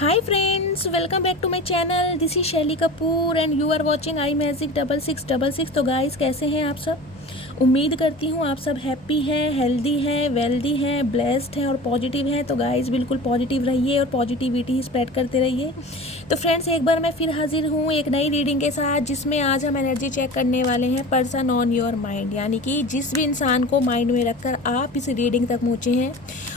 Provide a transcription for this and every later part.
Hi friends, welcome back to my channel. This is Shaili Kapoor and you are watching I magic 6666। तो guys कैसे हैं आप सब। उम्मीद करती हूँ आप सब हैप्पी हैं, हेल्दी हैं, वेल्दी हैं, ब्लेस्ड हैं और पॉजिटिव हैं। तो गाइस बिल्कुल पॉजिटिव रहिए और पॉजिटिविटी ही स्प्रेड करते रहिए। तो फ्रेंड्स एक बार मैं फिर हाजिर हूँ एक नई रीडिंग के साथ, जिसमें आज हम एनर्जी चेक करने वाले हैं पर्सन ऑन योर माइंड। यानी कि जिस भी इंसान को माइंड में रखकर आप इस रीडिंग तक पहुँचे हैं,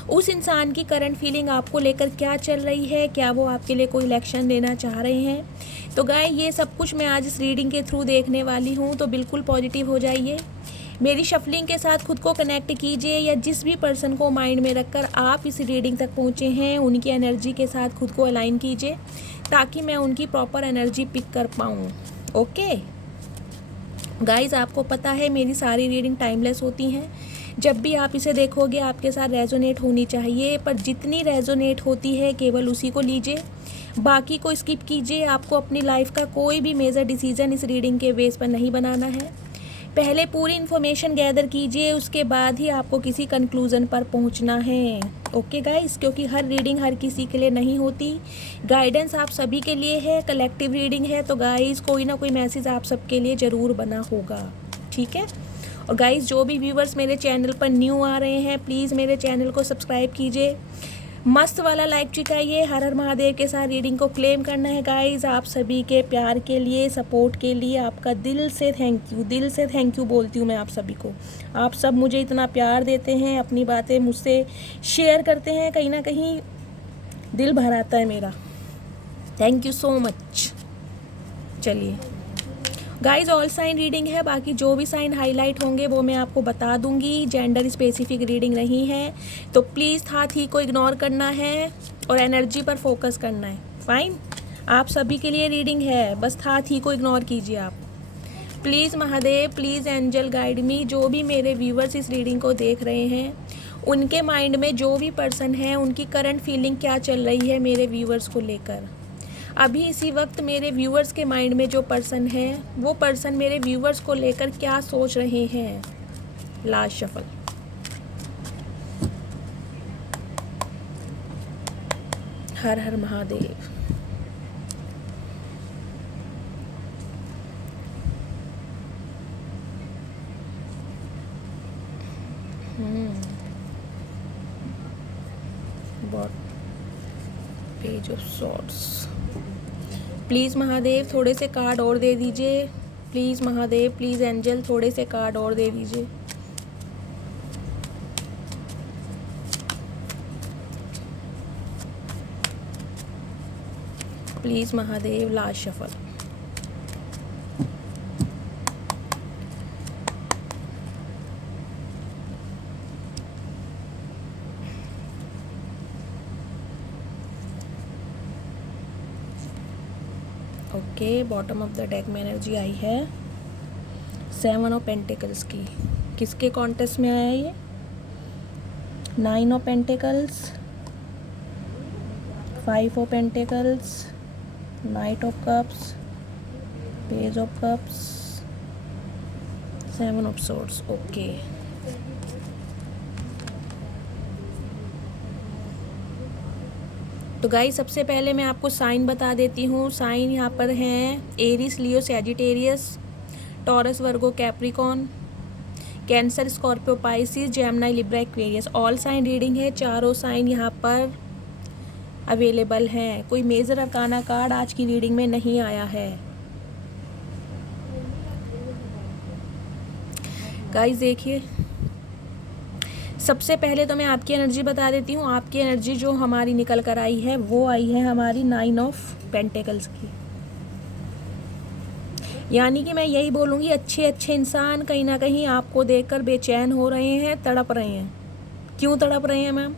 उस इंसान की करंट फीलिंग आपको लेकर क्या चल रही है, क्या वो आपके लिए कोई इलेक्शन देना चाह रहे हैं। तो गाय ये सब कुछ मैं आज इस रीडिंग के थ्रू देखने वाली हूँ। तो बिल्कुल पॉजिटिव हो जाइए, मेरी शफलिंग के साथ खुद को कनेक्ट कीजिए, या जिस भी पर्सन को माइंड में रखकर आप इस रीडिंग तक पहुँचे हैं उनकी एनर्जी के साथ खुद को अलाइन कीजिए, ताकि मैं उनकी प्रॉपर एनर्जी पिक कर पाऊँ। ओके गाइज़, आपको पता है मेरी सारी रीडिंग टाइमलेस होती हैं। जब भी आप इसे देखोगे आपके साथ रेजोनेट होनी चाहिए, पर जितनी रेजोनेट होती है केवल उसी को लीजिए, बाकी को स्किप कीजिए। आपको अपनी लाइफ का कोई भी मेजर डिसीजन इस रीडिंग के बेस पर नहीं बनाना है। पहले पूरी इन्फॉर्मेशन गैदर कीजिए, उसके बाद ही आपको किसी कंक्लूज़न पर पहुंचना है। ओके गाइस, क्योंकि हर रीडिंग हर किसी के लिए नहीं होती। गाइडेंस आप सभी के लिए है, कलेक्टिव रीडिंग है। तो गाइस कोई ना कोई मैसेज आप सबके लिए ज़रूर बना होगा, ठीक है। और गाइस जो भी व्यूवर्स मेरे चैनल पर न्यू आ रहे हैं, प्लीज़ मेरे चैनल को सब्सक्राइब कीजिए, मस्त वाला लाइक चिकाइए। हर हर महादेव के साथ रीडिंग को क्लेम करना है गाइस। आप सभी के प्यार के लिए, सपोर्ट के लिए आपका दिल से थैंक यू बोलती हूँ मैं आप सभी को। आप सब मुझे इतना प्यार देते हैं, अपनी बातें मुझसे शेयर करते हैं, कहीं ना कहीं दिल भर आता है मेरा। Thank you so much. चलिए गाइज ऑल साइन रीडिंग है, बाकी जो भी साइन हाईलाइट होंगे वो मैं आपको बता दूंगी। जेंडर स्पेसिफिक रीडिंग नहीं है, तो प्लीज़ था थी को इग्नोर करना है और एनर्जी पर फोकस करना है। फाइन, आप सभी के लिए रीडिंग है, बस था थी को इग्नोर कीजिए आप। Please Mahadev, please angel guide me. जो भी मेरे व्यूवर्स इस रीडिंग को देख रहे हैं, उनके माइंड में जो भी पर्सन है उनकी करंट फीलिंग क्या चल रही है मेरे व्यूवर्स को लेकर। अभी इसी वक्त मेरे व्यूवर्स के माइंड में जो पर्सन है, वो पर्सन मेरे व्यूवर्स को लेकर क्या सोच रहे हैं। Last shuffle. Her her Mahadev. Page of swords. Please Mahadev थोड़े से कार्ड और दे दीजिए। प्लीज़ महादेव, प्लीज़ एंजल थोड़े से कार्ड और दे दीजिए। Please Mahadev, last shuffle. Okay, bottom of the deck में एनर्जी आई है 7 ऑफ पेंटिकल्स की। किसके कॉन्टेस्ट में आया ये? 9 of pentacles, 5 of pentacles, night of cups, page of cups, 7 of swords. Okay तो गाइस सबसे पहले मैं आपको साइन बता देती हूँ। साइन यहाँ पर हैं Aries, Leo, Sagittarius, Taurus, Virgo, Capricorn, Cancer, Scorpio, Pisces, Gemini, Libra, Aquarius. All sign reading है, चारों साइन यहाँ पर अवेलेबल हैं। कोई मेजर अरकाना कार्ड आज की रीडिंग में नहीं आया है। गाइस देखिए, सबसे पहले तो मैं आपकी एनर्जी बता देती हूँ। आपकी एनर्जी जो हमारी निकल कर आई है वो आई है हमारी 9 ऑफ पेंटिकल्स की। यानी कि मैं यही बोलूँगी, अच्छे अच्छे इंसान कहीं ना कहीं आपको देखकर बेचैन हो रहे हैं, तड़प रहे हैं। क्यों तड़प रहे हैं मैम?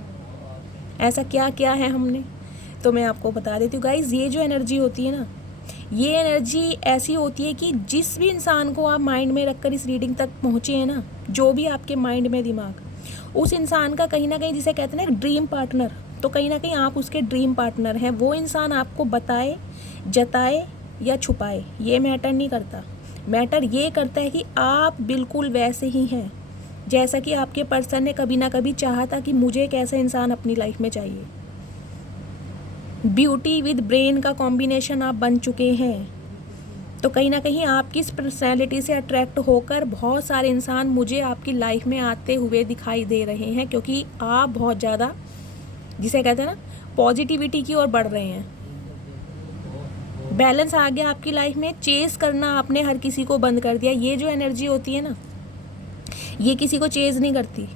ऐसा क्या क्या है हमने? तो मैं आपको बता देती हूँ गाइज, ये जो एनर्जी होती है ना, ये एनर्जी ऐसी होती है कि जिस भी इंसान को आप माइंड में रखकर इस रीडिंग तक पहुँचे हैं ना, जो भी आपके माइंड में दिमाग, उस इंसान का कहीं ना कहीं, जिसे कहते हैं ना ड्रीम पार्टनर, तो कहीं ना कहीं आप उसके ड्रीम पार्टनर हैं। वो इंसान आपको बताए, जताए या छुपाए, ये मैटर नहीं करता। मैटर ये करता है कि आप बिल्कुल वैसे ही हैं जैसा कि आपके पर्सन ने कभी ना कभी चाहा था कि मुझे एक ऐसा इंसान अपनी लाइफ में चाहिए। ब्यूटी विद ब्रेन का कॉम्बिनेशन आप बन चुके हैं। तो कहीं ना कहीं आपकी इस पर्सनैलिटी से अट्रैक्ट होकर बहुत सारे इंसान मुझे आपकी लाइफ में आते हुए दिखाई दे रहे हैं, क्योंकि आप बहुत ज़्यादा, जिसे कहते हैं ना, पॉजिटिविटी की ओर बढ़ रहे हैं। बैलेंस आ गया आपकी लाइफ में। चेज़ करना आपने हर किसी को बंद कर दिया। ये जो एनर्जी होती है ना, ये किसी को चेज़ नहीं करती।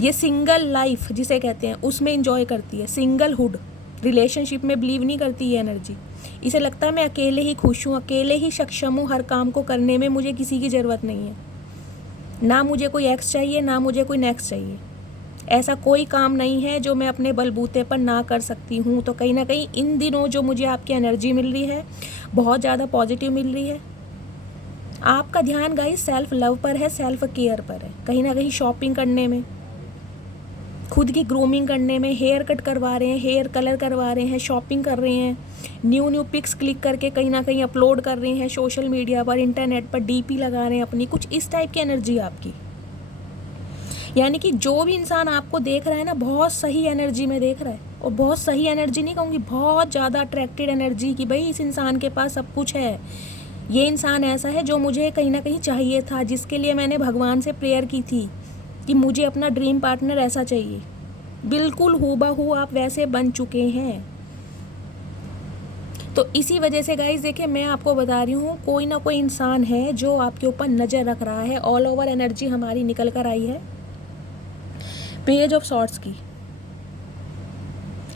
ये सिंगल लाइफ जिसे कहते हैं उसमें इंजॉय करती है। सिंगलहुड, रिलेशनशिप में बिलीव नहीं करती ये एनर्जी। इसे लगता है मैं अकेले ही खुश हूँ, अकेले ही सक्षम हूँ हर काम को करने में, मुझे किसी की ज़रूरत नहीं है। ना मुझे कोई एक्स चाहिए, ना मुझे कोई नेक्स्ट चाहिए। ऐसा कोई काम नहीं है जो मैं अपने बलबूते पर ना कर सकती हूँ। तो कहीं ना कहीं इन दिनों जो मुझे आपकी एनर्जी मिल रही है बहुत ज़्यादा पॉजिटिव मिल रही है। आपका ध्यान गाइस सेल्फ लव पर है, सेल्फ केयर पर है। कहीं ना कहीं शॉपिंग करने में, खुद की ग्रूमिंग करने में, हेयर कट करवा रहे हैं, हेयर कलर करवा रहे हैं, शॉपिंग कर रहे हैं, न्यू पिक्स क्लिक करके कहीं ना कहीं अपलोड कर रहे हैं सोशल मीडिया पर, इंटरनेट पर, डीपी लगा रहे हैं अपनी। कुछ इस टाइप की एनर्जी है आपकी। यानी कि जो भी इंसान आपको देख रहा है ना, बहुत सही एनर्जी में देख रहा है। और बहुत सही एनर्जी नहीं कहूँगी, बहुत ज़्यादा अट्रैक्टेड एनर्जी कि भाई इस इंसान के पास सब कुछ है। ये इंसान ऐसा है जो मुझे कहीं ना कहीं चाहिए था, जिसके लिए मैंने भगवान से प्रेयर की थी कि मुझे अपना ड्रीम पार्टनर ऐसा चाहिए। बिल्कुल हूबहू आप वैसे बन चुके हैं। तो इसी वजह से गाइस देखिए, मैं आपको बता रही हूँ, कोई ना कोई इंसान है जो आपके ऊपर नज़र रख रहा है। ऑल ओवर एनर्जी हमारी निकल कर आई है पेज ऑफ सॉर्ट्स की।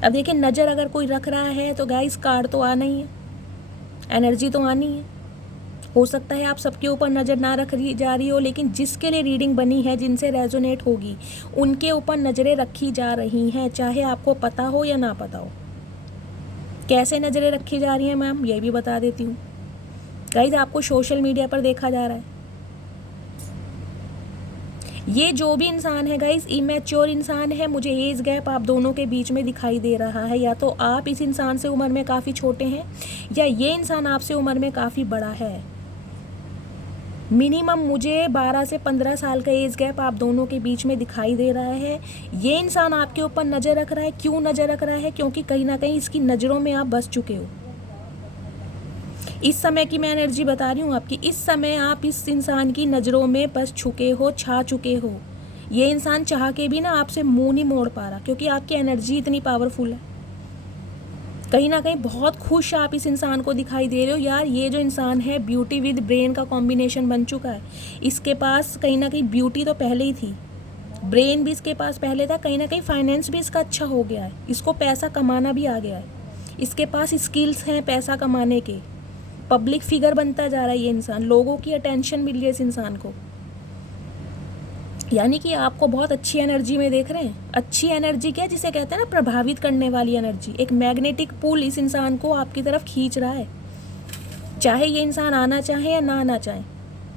अब देखिए, नज़र अगर कोई रख रहा है तो गाइस कार्ड तो आना ही है, एनर्जी तो आनी है। हो सकता है आप सबके ऊपर नज़र ना रख रही जा रही हो, लेकिन जिसके लिए रीडिंग बनी है, जिनसे रेजोनेट होगी, उनके ऊपर नज़रें रखी जा रही हैं, चाहे आपको पता हो या ना पता हो। कैसे नज़रें रखी जा रही हैं मैम, ये भी बता देती हूँ। गाइस, आपको सोशल मीडिया पर देखा जा रहा है। ये जो भी इंसान है गाइस, इमेच्योर इंसान है। मुझे एज गैप आप दोनों के बीच में दिखाई दे रहा है। या तो आप इस इंसान से उम्र में काफ़ी छोटे हैं, या ये इंसान आपसे उम्र में काफ़ी बड़ा है। मिनिमम मुझे 12 से 15 साल का एज गैप आप दोनों के बीच में दिखाई दे रहा है। ये इंसान आपके ऊपर नज़र रख रहा है। क्यों नज़र रख रहा है? क्योंकि कहीं ना कहीं इसकी नज़रों में आप बस चुके हो। इस समय की मैं एनर्जी बता रही हूँ आपकी। इस समय आप इस इंसान की नज़रों में बस चुके हो, छा चुके हो। ये इंसान चाह के भी ना आपसे मुंह नहीं मोड़ पा रहा, क्योंकि आपकी एनर्जी इतनी पावरफुल है। कहीं ना कहीं बहुत खुश आप इस इंसान को दिखाई दे रहे हो। यार, ये जो इंसान है, ब्यूटी विद ब्रेन का कॉम्बिनेशन बन चुका है। इसके पास कहीं ना कहीं ब्यूटी तो पहले ही थी, ब्रेन भी इसके पास पहले था, कहीं ना कहीं फाइनेंस भी इसका अच्छा हो गया है, इसको पैसा कमाना भी आ गया है, इसके पास स्किल्स हैं पैसा कमाने के, पब्लिक फिगर बनता जा रहा है ये इंसान, लोगों की अटेंशन मिल रही है इस इंसान को। यानी कि आपको बहुत अच्छी एनर्जी में देख रहे हैं। अच्छी एनर्जी क्या, जिसे कहते हैं ना प्रभावित करने वाली एनर्जी। एक मैग्नेटिक पुल इस इंसान को आपकी तरफ खींच रहा है, चाहे ये इंसान आना चाहे या ना आना चाहे,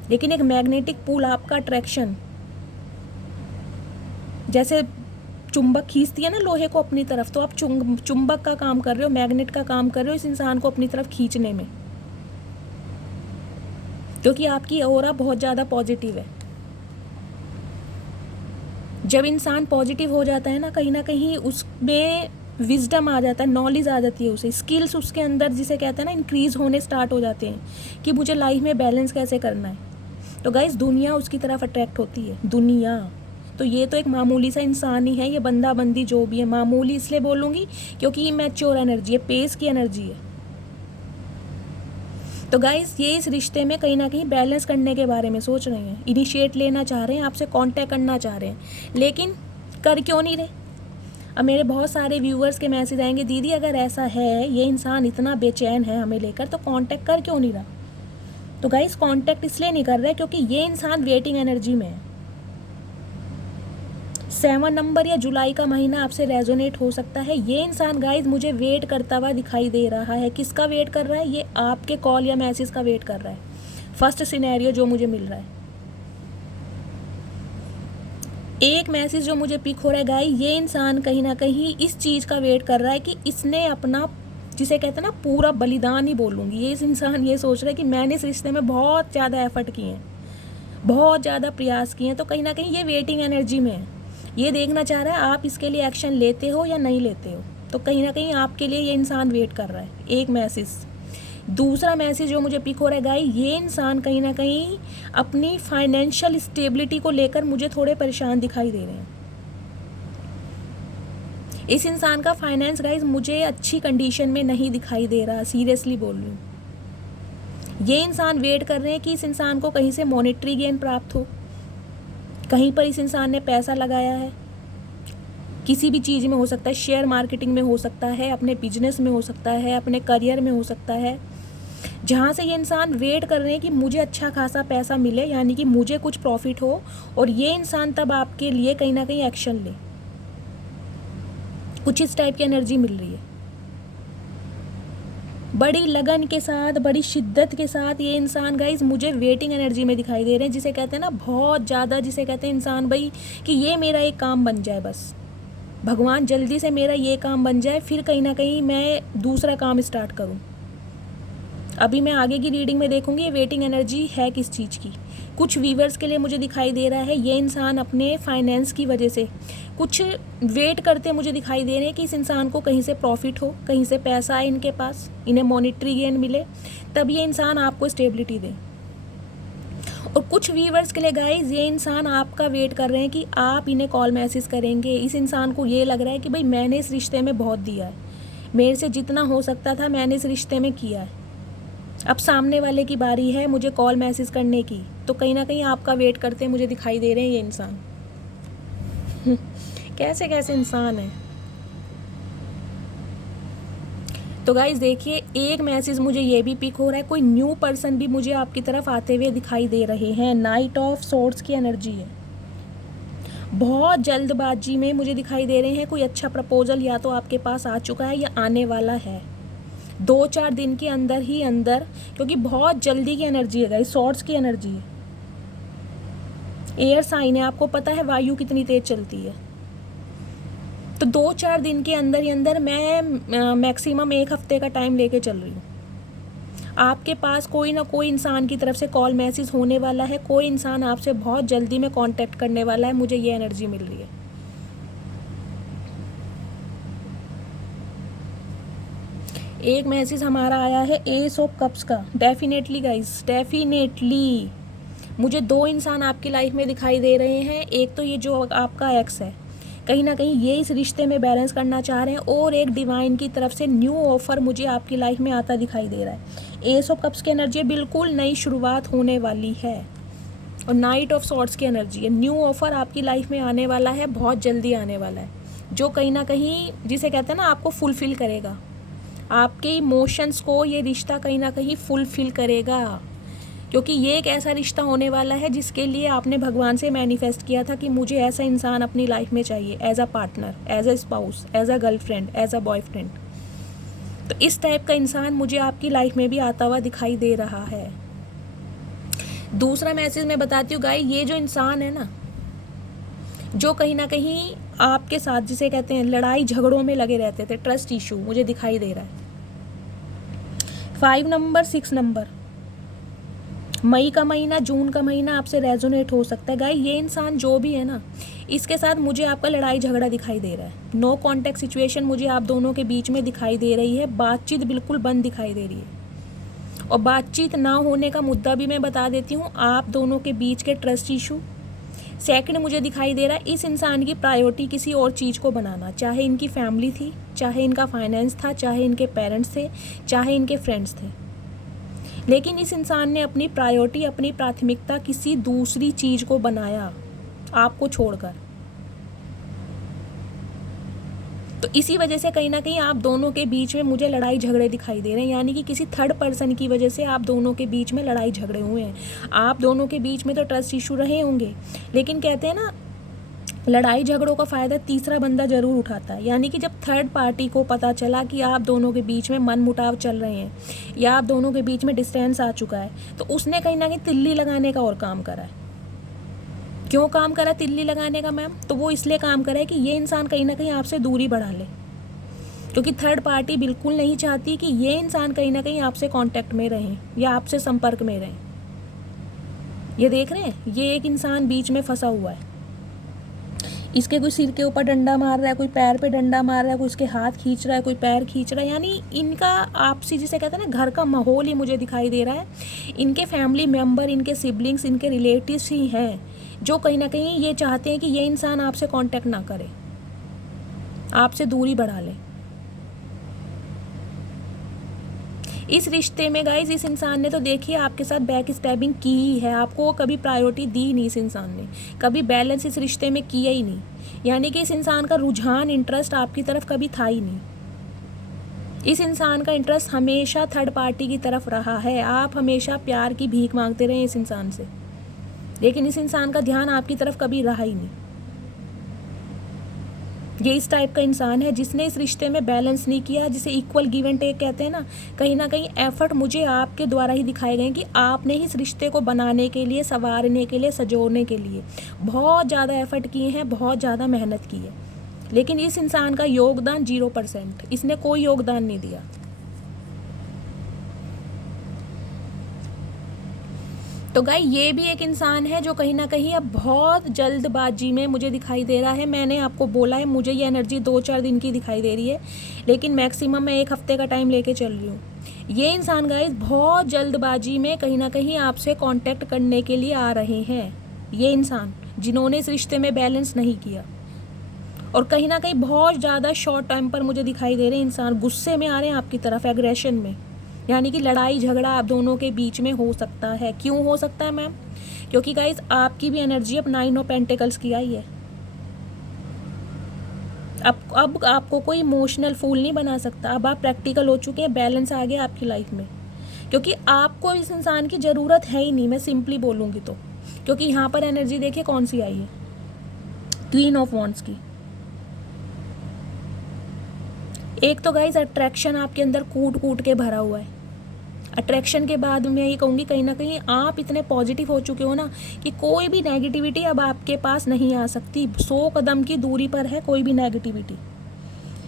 लेकिन एक मैग्नेटिक पुल, आपका अट्रैक्शन, जैसे चुंबक खींचती है ना लोहे को अपनी तरफ, तो आप चुंबक का काम कर रहे हो, मैग्नेट का काम कर रहे हो इस इंसान को अपनी तरफ खींचने में, क्योंकि आपकी ऑरा बहुत ज़्यादा पॉजिटिव है। जब इंसान पॉजिटिव हो जाता है ना कहीं उसमें विजडम आ जाता है, नॉलेज आ जाती है उसे, स्किल्स उसके अंदर जिसे कहते हैं ना इंक्रीज होने स्टार्ट हो जाते हैं कि मुझे लाइफ में बैलेंस कैसे करना है। तो गाइस, दुनिया उसकी तरफ अट्रैक्ट होती है, दुनिया। तो ये तो एक मामूली सा इंसान ही है, ये बंदा बंदी जो भी है। मामूली इसलिए बोलूँगी क्योंकि इमैच्योर एनर्जी है, पेस की एनर्जी है। तो गाइस, ये इस रिश्ते में कहीं ना कहीं बैलेंस करने के बारे में सोच रहे हैं, इनिशिएट लेना चाह रहे हैं, आपसे कांटेक्ट करना चाह रहे हैं, लेकिन कर क्यों नहीं रहे। अब मेरे बहुत सारे व्यूअर्स के मैसेज आएंगे, दीदी अगर ऐसा है, ये इंसान इतना बेचैन है हमें लेकर, तो कांटेक्ट कर क्यों नहीं रहा। तो गाइस, कांटेक्ट इसलिए नहीं कर रहे क्योंकि ये इंसान वेटिंग एनर्जी में है। 7 नंबर या जुलाई का महीना आपसे रेजोनेट हो सकता है। ये इंसान गाइस मुझे वेट करता हुआ दिखाई दे रहा है। किसका वेट कर रहा है? ये आपके कॉल या मैसेज का वेट कर रहा है। फर्स्ट सिनेरियो जो मुझे मिल रहा है, एक मैसेज जो मुझे पिक हो रहा है गाइस, ये इंसान कहीं ना कहीं इस चीज़ का वेट कर रहा है कि इसने अपना, जिसे कहते हैं ना पूरा बलिदान ही बोलूँगी, ये इस इंसान ये सोच रहा है कि मैंने इस रिश्ते में बहुत ज़्यादा एफर्ट किए हैं, बहुत ज़्यादा प्रयास किए हैं। तो कहीं ये वेटिंग एनर्जी में है। ये देखना चाह रहा है आप इसके लिए एक्शन लेते हो या नहीं लेते हो। तो कहीं ना कहीं आपके लिए ये इंसान वेट कर रहा है। एक मैसेज। दूसरा मैसेज जो मुझे पिक हो रहा है गाइस, ये इंसान कहीं ना कहीं अपनी फाइनेंशियल स्टेबिलिटी को लेकर मुझे थोड़े परेशान दिखाई दे रहे हैं। इस इंसान का फाइनेंस गाइस मुझे अच्छी कंडीशन में नहीं दिखाई दे रहा, सीरियसली बोल रही हूँ। ये इंसान वेट कर रहे हैं कि इस इंसान को कहीं से मॉनेटरी गेन प्राप्त हो, कहीं पर इस इंसान ने पैसा लगाया है, किसी भी चीज़ में हो सकता है, शेयर मार्केटिंग में हो सकता है, अपने बिजनेस में हो सकता है, अपने करियर में हो सकता है, जहाँ से ये इंसान वेट कर रहे हैं कि मुझे अच्छा खासा पैसा मिले, यानी कि मुझे कुछ प्रॉफिट हो, और ये इंसान तब आपके लिए कहीं ना कहीं एक्शन ले। कुछ इस टाइप की एनर्जी मिल रही है। बड़ी लगन के साथ, बड़ी शिद्दत के साथ ये इंसान गाइस मुझे वेटिंग एनर्जी में दिखाई दे रहे हैं, जिसे कहते हैं ना बहुत ज़्यादा, जिसे कहते हैं इंसान भाई कि ये मेरा एक काम बन जाए, बस भगवान जल्दी से मेरा ये काम बन जाए, फिर कहीं ना कहीं मैं दूसरा काम स्टार्ट करूं। अभी मैं आगे की रीडिंग में देखूंगी ये वेटिंग एनर्जी है किस चीज़ की। कुछ वीवर्स के लिए मुझे दिखाई दे रहा है ये इंसान अपने फाइनेंस की वजह से कुछ वेट करते मुझे दिखाई दे रहे हैं कि इस इंसान को कहीं से प्रॉफिट हो, कहीं से पैसा आए इनके पास, इन्हें मॉनेटरी गेन मिले, तब ये इंसान आपको स्टेबिलिटी दे। और कुछ व्यूवर्स के लिए गाइस ये इंसान आपका वेट कर रहे हैं कि आप इन्हें कॉल मैसेज करेंगे। इस इंसान को ये लग रहा है कि भाई मैंने इस रिश्ते में बहुत दिया है, मेरे से जितना हो सकता था मैंने इस रिश्ते में किया है, अब सामने वाले की बारी है मुझे कॉल मैसेज करने की। तो कहीं ना कहीं आपका वेट करते मुझे दिखाई दे रहे हैं ये इंसान। कैसे कैसे इंसान है। तो गाइज देखिए, एक मैसेज मुझे ये भी पिक हो रहा है, कोई न्यू पर्सन भी मुझे आपकी तरफ आते हुए दिखाई दे रहे हैं। नाइट ऑफ सोर्ड्स की एनर्जी है, बहुत जल्दबाजी में मुझे दिखाई दे रहे हैं। कोई अच्छा प्रपोजल या तो आपके पास आ चुका है या आने वाला है 2-4 दिन के अंदर ही अंदर, क्योंकि बहुत जल्दी की एनर्जी है गाइस, सॉर्ड्स की एनर्जी है। एयर साइन है, आपको पता है वायु कितनी तेज चलती है, तो 2-4 दिन के अंदर ही अंदर मैं मैक्सिमम 1 हफ्ते का टाइम लेके चल रही हूँ। आपके पास कोई ना कोई इंसान की तरफ से कॉल मैसेज होने वाला है, कोई इंसान आपसे बहुत जल्दी में कांटेक्ट करने वाला है, मुझे ये एनर्जी मिल रही है। एक मैसेज हमारा आया है एस ऑफ कप्स का। डेफिनेटली गाइस, डेफिनेटली मुझे 2 इंसान आपकी लाइफ में दिखाई दे रहे हैं। एक तो ये जो आपका एक्स है, कहीं ना कहीं ये इस रिश्ते में बैलेंस करना चाह रहे हैं, और एक डिवाइन की तरफ से न्यू ऑफर मुझे आपकी लाइफ में आता दिखाई दे रहा है। एस ऑफ कप्स की एनर्जी बिल्कुल नई शुरुआत होने वाली है, और नाइट ऑफ सॉर्ड्स की एनर्जी है, न्यू ऑफर आपकी लाइफ में आने वाला है, बहुत जल्दी आने वाला है, जो कहीं ना कहीं जिसे कहते हैं ना आपको फुलफिल करेगा, आपके इमोशंस को ये रिश्ता कहीं ना कहीं फुलफिल करेगा। क्योंकि ये एक ऐसा रिश्ता होने वाला है जिसके लिए आपने भगवान से मैनिफेस्ट किया था कि मुझे ऐसा इंसान अपनी लाइफ में चाहिए, as a partner, as a spouse, as a girlfriend, as a boyfriend. तो इस टाइप का इंसान मुझे आपकी लाइफ में भी आता हुआ दिखाई दे रहा है। दूसरा मैसेज मैं बताती हूँ गाइस, ये जो इंसान है ना, जो कहीं ना कहीं आपके साथ जिसे कहते हैं लड़ाई झगड़ों में लगे रहते थे, ट्रस्ट इशू मुझे दिखाई दे रहा है। 5 नंबर, 6 नंबर, मई का महीना, जून का महीना आपसे रेजोनेट हो सकता है गाइस। ये इंसान जो भी है ना, इसके साथ मुझे आपका लड़ाई झगड़ा दिखाई दे रहा है। नो कॉन्टैक्ट सिचुएशन मुझे आप दोनों के बीच में दिखाई दे रही है, बातचीत बिल्कुल बंद दिखाई दे रही है। और बातचीत ना होने का मुद्दा भी मैं बता देती हूँ, आप दोनों के बीच के ट्रस्ट इशू। सेकंड मुझे दिखाई दे रहा है इस इंसान की प्रायोरिटी किसी और चीज़ को बनाना, चाहे इनकी फैमिली थी, चाहे इनका फाइनेंस था, चाहे इनके पेरेंट्स थे, चाहे इनके फ्रेंड्स थे, लेकिन इस इंसान ने अपनी प्रायोरिटी, अपनी प्राथमिकता किसी दूसरी चीज़ को बनाया आपको छोड़कर। तो इसी वजह से कहीं ना कहीं आप दोनों के बीच में मुझे लड़ाई झगड़े दिखाई दे रहे हैं, यानी कि किसी थर्ड पर्सन की वजह से आप दोनों के बीच में लड़ाई झगड़े हुए हैं। आप दोनों के बीच में तो ट्रस्ट इशू रहे होंगे, लेकिन कहते हैं ना लड़ाई झगड़ों का फ़ायदा तीसरा बंदा ज़रूर उठाता है। यानी कि जब थर्ड पार्टी को पता चला कि आप दोनों के बीच में मन मुटाव चल रहे हैं या आप दोनों के बीच में डिस्टेंस आ चुका है, तो उसने कहीं ना कहीं तिल्ली लगाने का और काम करा है। क्यों काम करा तिल्ली लगाने का मैम? तो वो इसलिए काम करा है कि ये इंसान कहीं ना कहीं आपसे दूरी बढ़ा ले, क्योंकि थर्ड पार्टी बिल्कुल नहीं चाहती कि ये इंसान कहीं ना कहीं आपसे कांटेक्ट में रहें या आपसे संपर्क में रहें। ये देख रहे हैं, ये एक इंसान बीच में फंसा हुआ है। इसके कोई सिर के ऊपर डंडा मार रहा है, कोई पैर पे डंडा मार रहा है, कोई इसके हाथ खींच रहा है, कोई पैर खींच रहा है। यानी इनका आपसी जिसे कहते हैं ना घर का माहौल ही मुझे दिखाई दे रहा है। इनके फैमिली मेम्बर, इनके सिबलिंग्स, इनके रिलेटिव्स ही हैं जो कहीं ना कहीं ये चाहते हैं कि ये इंसान आपसे कांटेक्ट ना करे, आपसे दूरी बढ़ा ले। इस रिश्ते में गाइज इस इंसान ने तो देखिए आपके साथ बैक स्टैबिंग की ही है, आपको कभी प्रायोरिटी दी नहीं इस इंसान ने, कभी बैलेंस इस रिश्ते में किया ही नहीं। यानी कि इस इंसान का रुझान, इंटरेस्ट आपकी तरफ कभी था ही नहीं। इस इंसान का इंटरेस्ट हमेशा थर्ड पार्टी की तरफ रहा है। आप हमेशा प्यार की भीख मांगते रहे इस इंसान से, लेकिन इस इंसान का ध्यान आपकी तरफ कभी रहा ही नहीं। ये इस टाइप का इंसान है जिसने इस रिश्ते में बैलेंस नहीं किया, जिसे इक्वल गिव एंड टेक कहते हैं ना कहीं एफर्ट मुझे आपके द्वारा ही दिखाए गए कि आपने ही इस रिश्ते को बनाने के लिए, संवारने के लिए, सजोने के लिए बहुत ज़्यादा एफर्ट किए हैं, बहुत ज़्यादा मेहनत की है। लेकिन इस इंसान का योगदान 0%, इसने कोई योगदान नहीं दिया। तो गाय ये भी एक इंसान है जो कहीं ना कहीं अब बहुत जल्दबाजी में मुझे दिखाई दे रहा है। मैंने आपको बोला है मुझे ये एनर्जी 2-4 दिन की दिखाई दे रही है, लेकिन मैक्सिमम मैं 1 हफ्ते का टाइम लेके चल रही हूँ। ये इंसान गाइस बहुत जल्दबाजी में कहीं ना कहीं आपसे कांटेक्ट करने के लिए आ रहे हैं। ये इंसान जिन्होंने इस रिश्ते में बैलेंस नहीं किया और कहीं ना कहीं बहुत ज़्यादा शॉर्ट टाइम पर मुझे दिखाई दे रहे हैं इंसान गुस्से में आ रहे हैं आपकी तरफ, एग्रेशन में। यानी कि लड़ाई झगड़ा आप दोनों के बीच में हो सकता है। क्यों हो सकता है मैम? क्योंकि गाइस आपकी भी एनर्जी अब 9 ऑफ पेंटिकल्स की आई है। अब आपको कोई इमोशनल फूल नहीं बना सकता। अब आप प्रैक्टिकल हो चुके हैं, बैलेंस आ गया आपकी लाइफ में, क्योंकि आपको इस इंसान की ज़रूरत है ही नहीं। मैं सिंपली बोलूँगी तो, क्योंकि यहाँ पर एनर्जी देखिए कौन सी आई है, क्वीन ऑफ वॉन्ड्स की। एक तो गाइस अट्रैक्शन आपके अंदर कूट कूट के भरा हुआ है। अट्रैक्शन के बाद मैं ये कहूँगी कहीं ना कहीं आप इतने पॉजिटिव हो चुके हो ना कि कोई भी नेगेटिविटी अब आपके पास नहीं आ सकती। 100 कदम की दूरी पर है कोई भी नेगेटिविटी।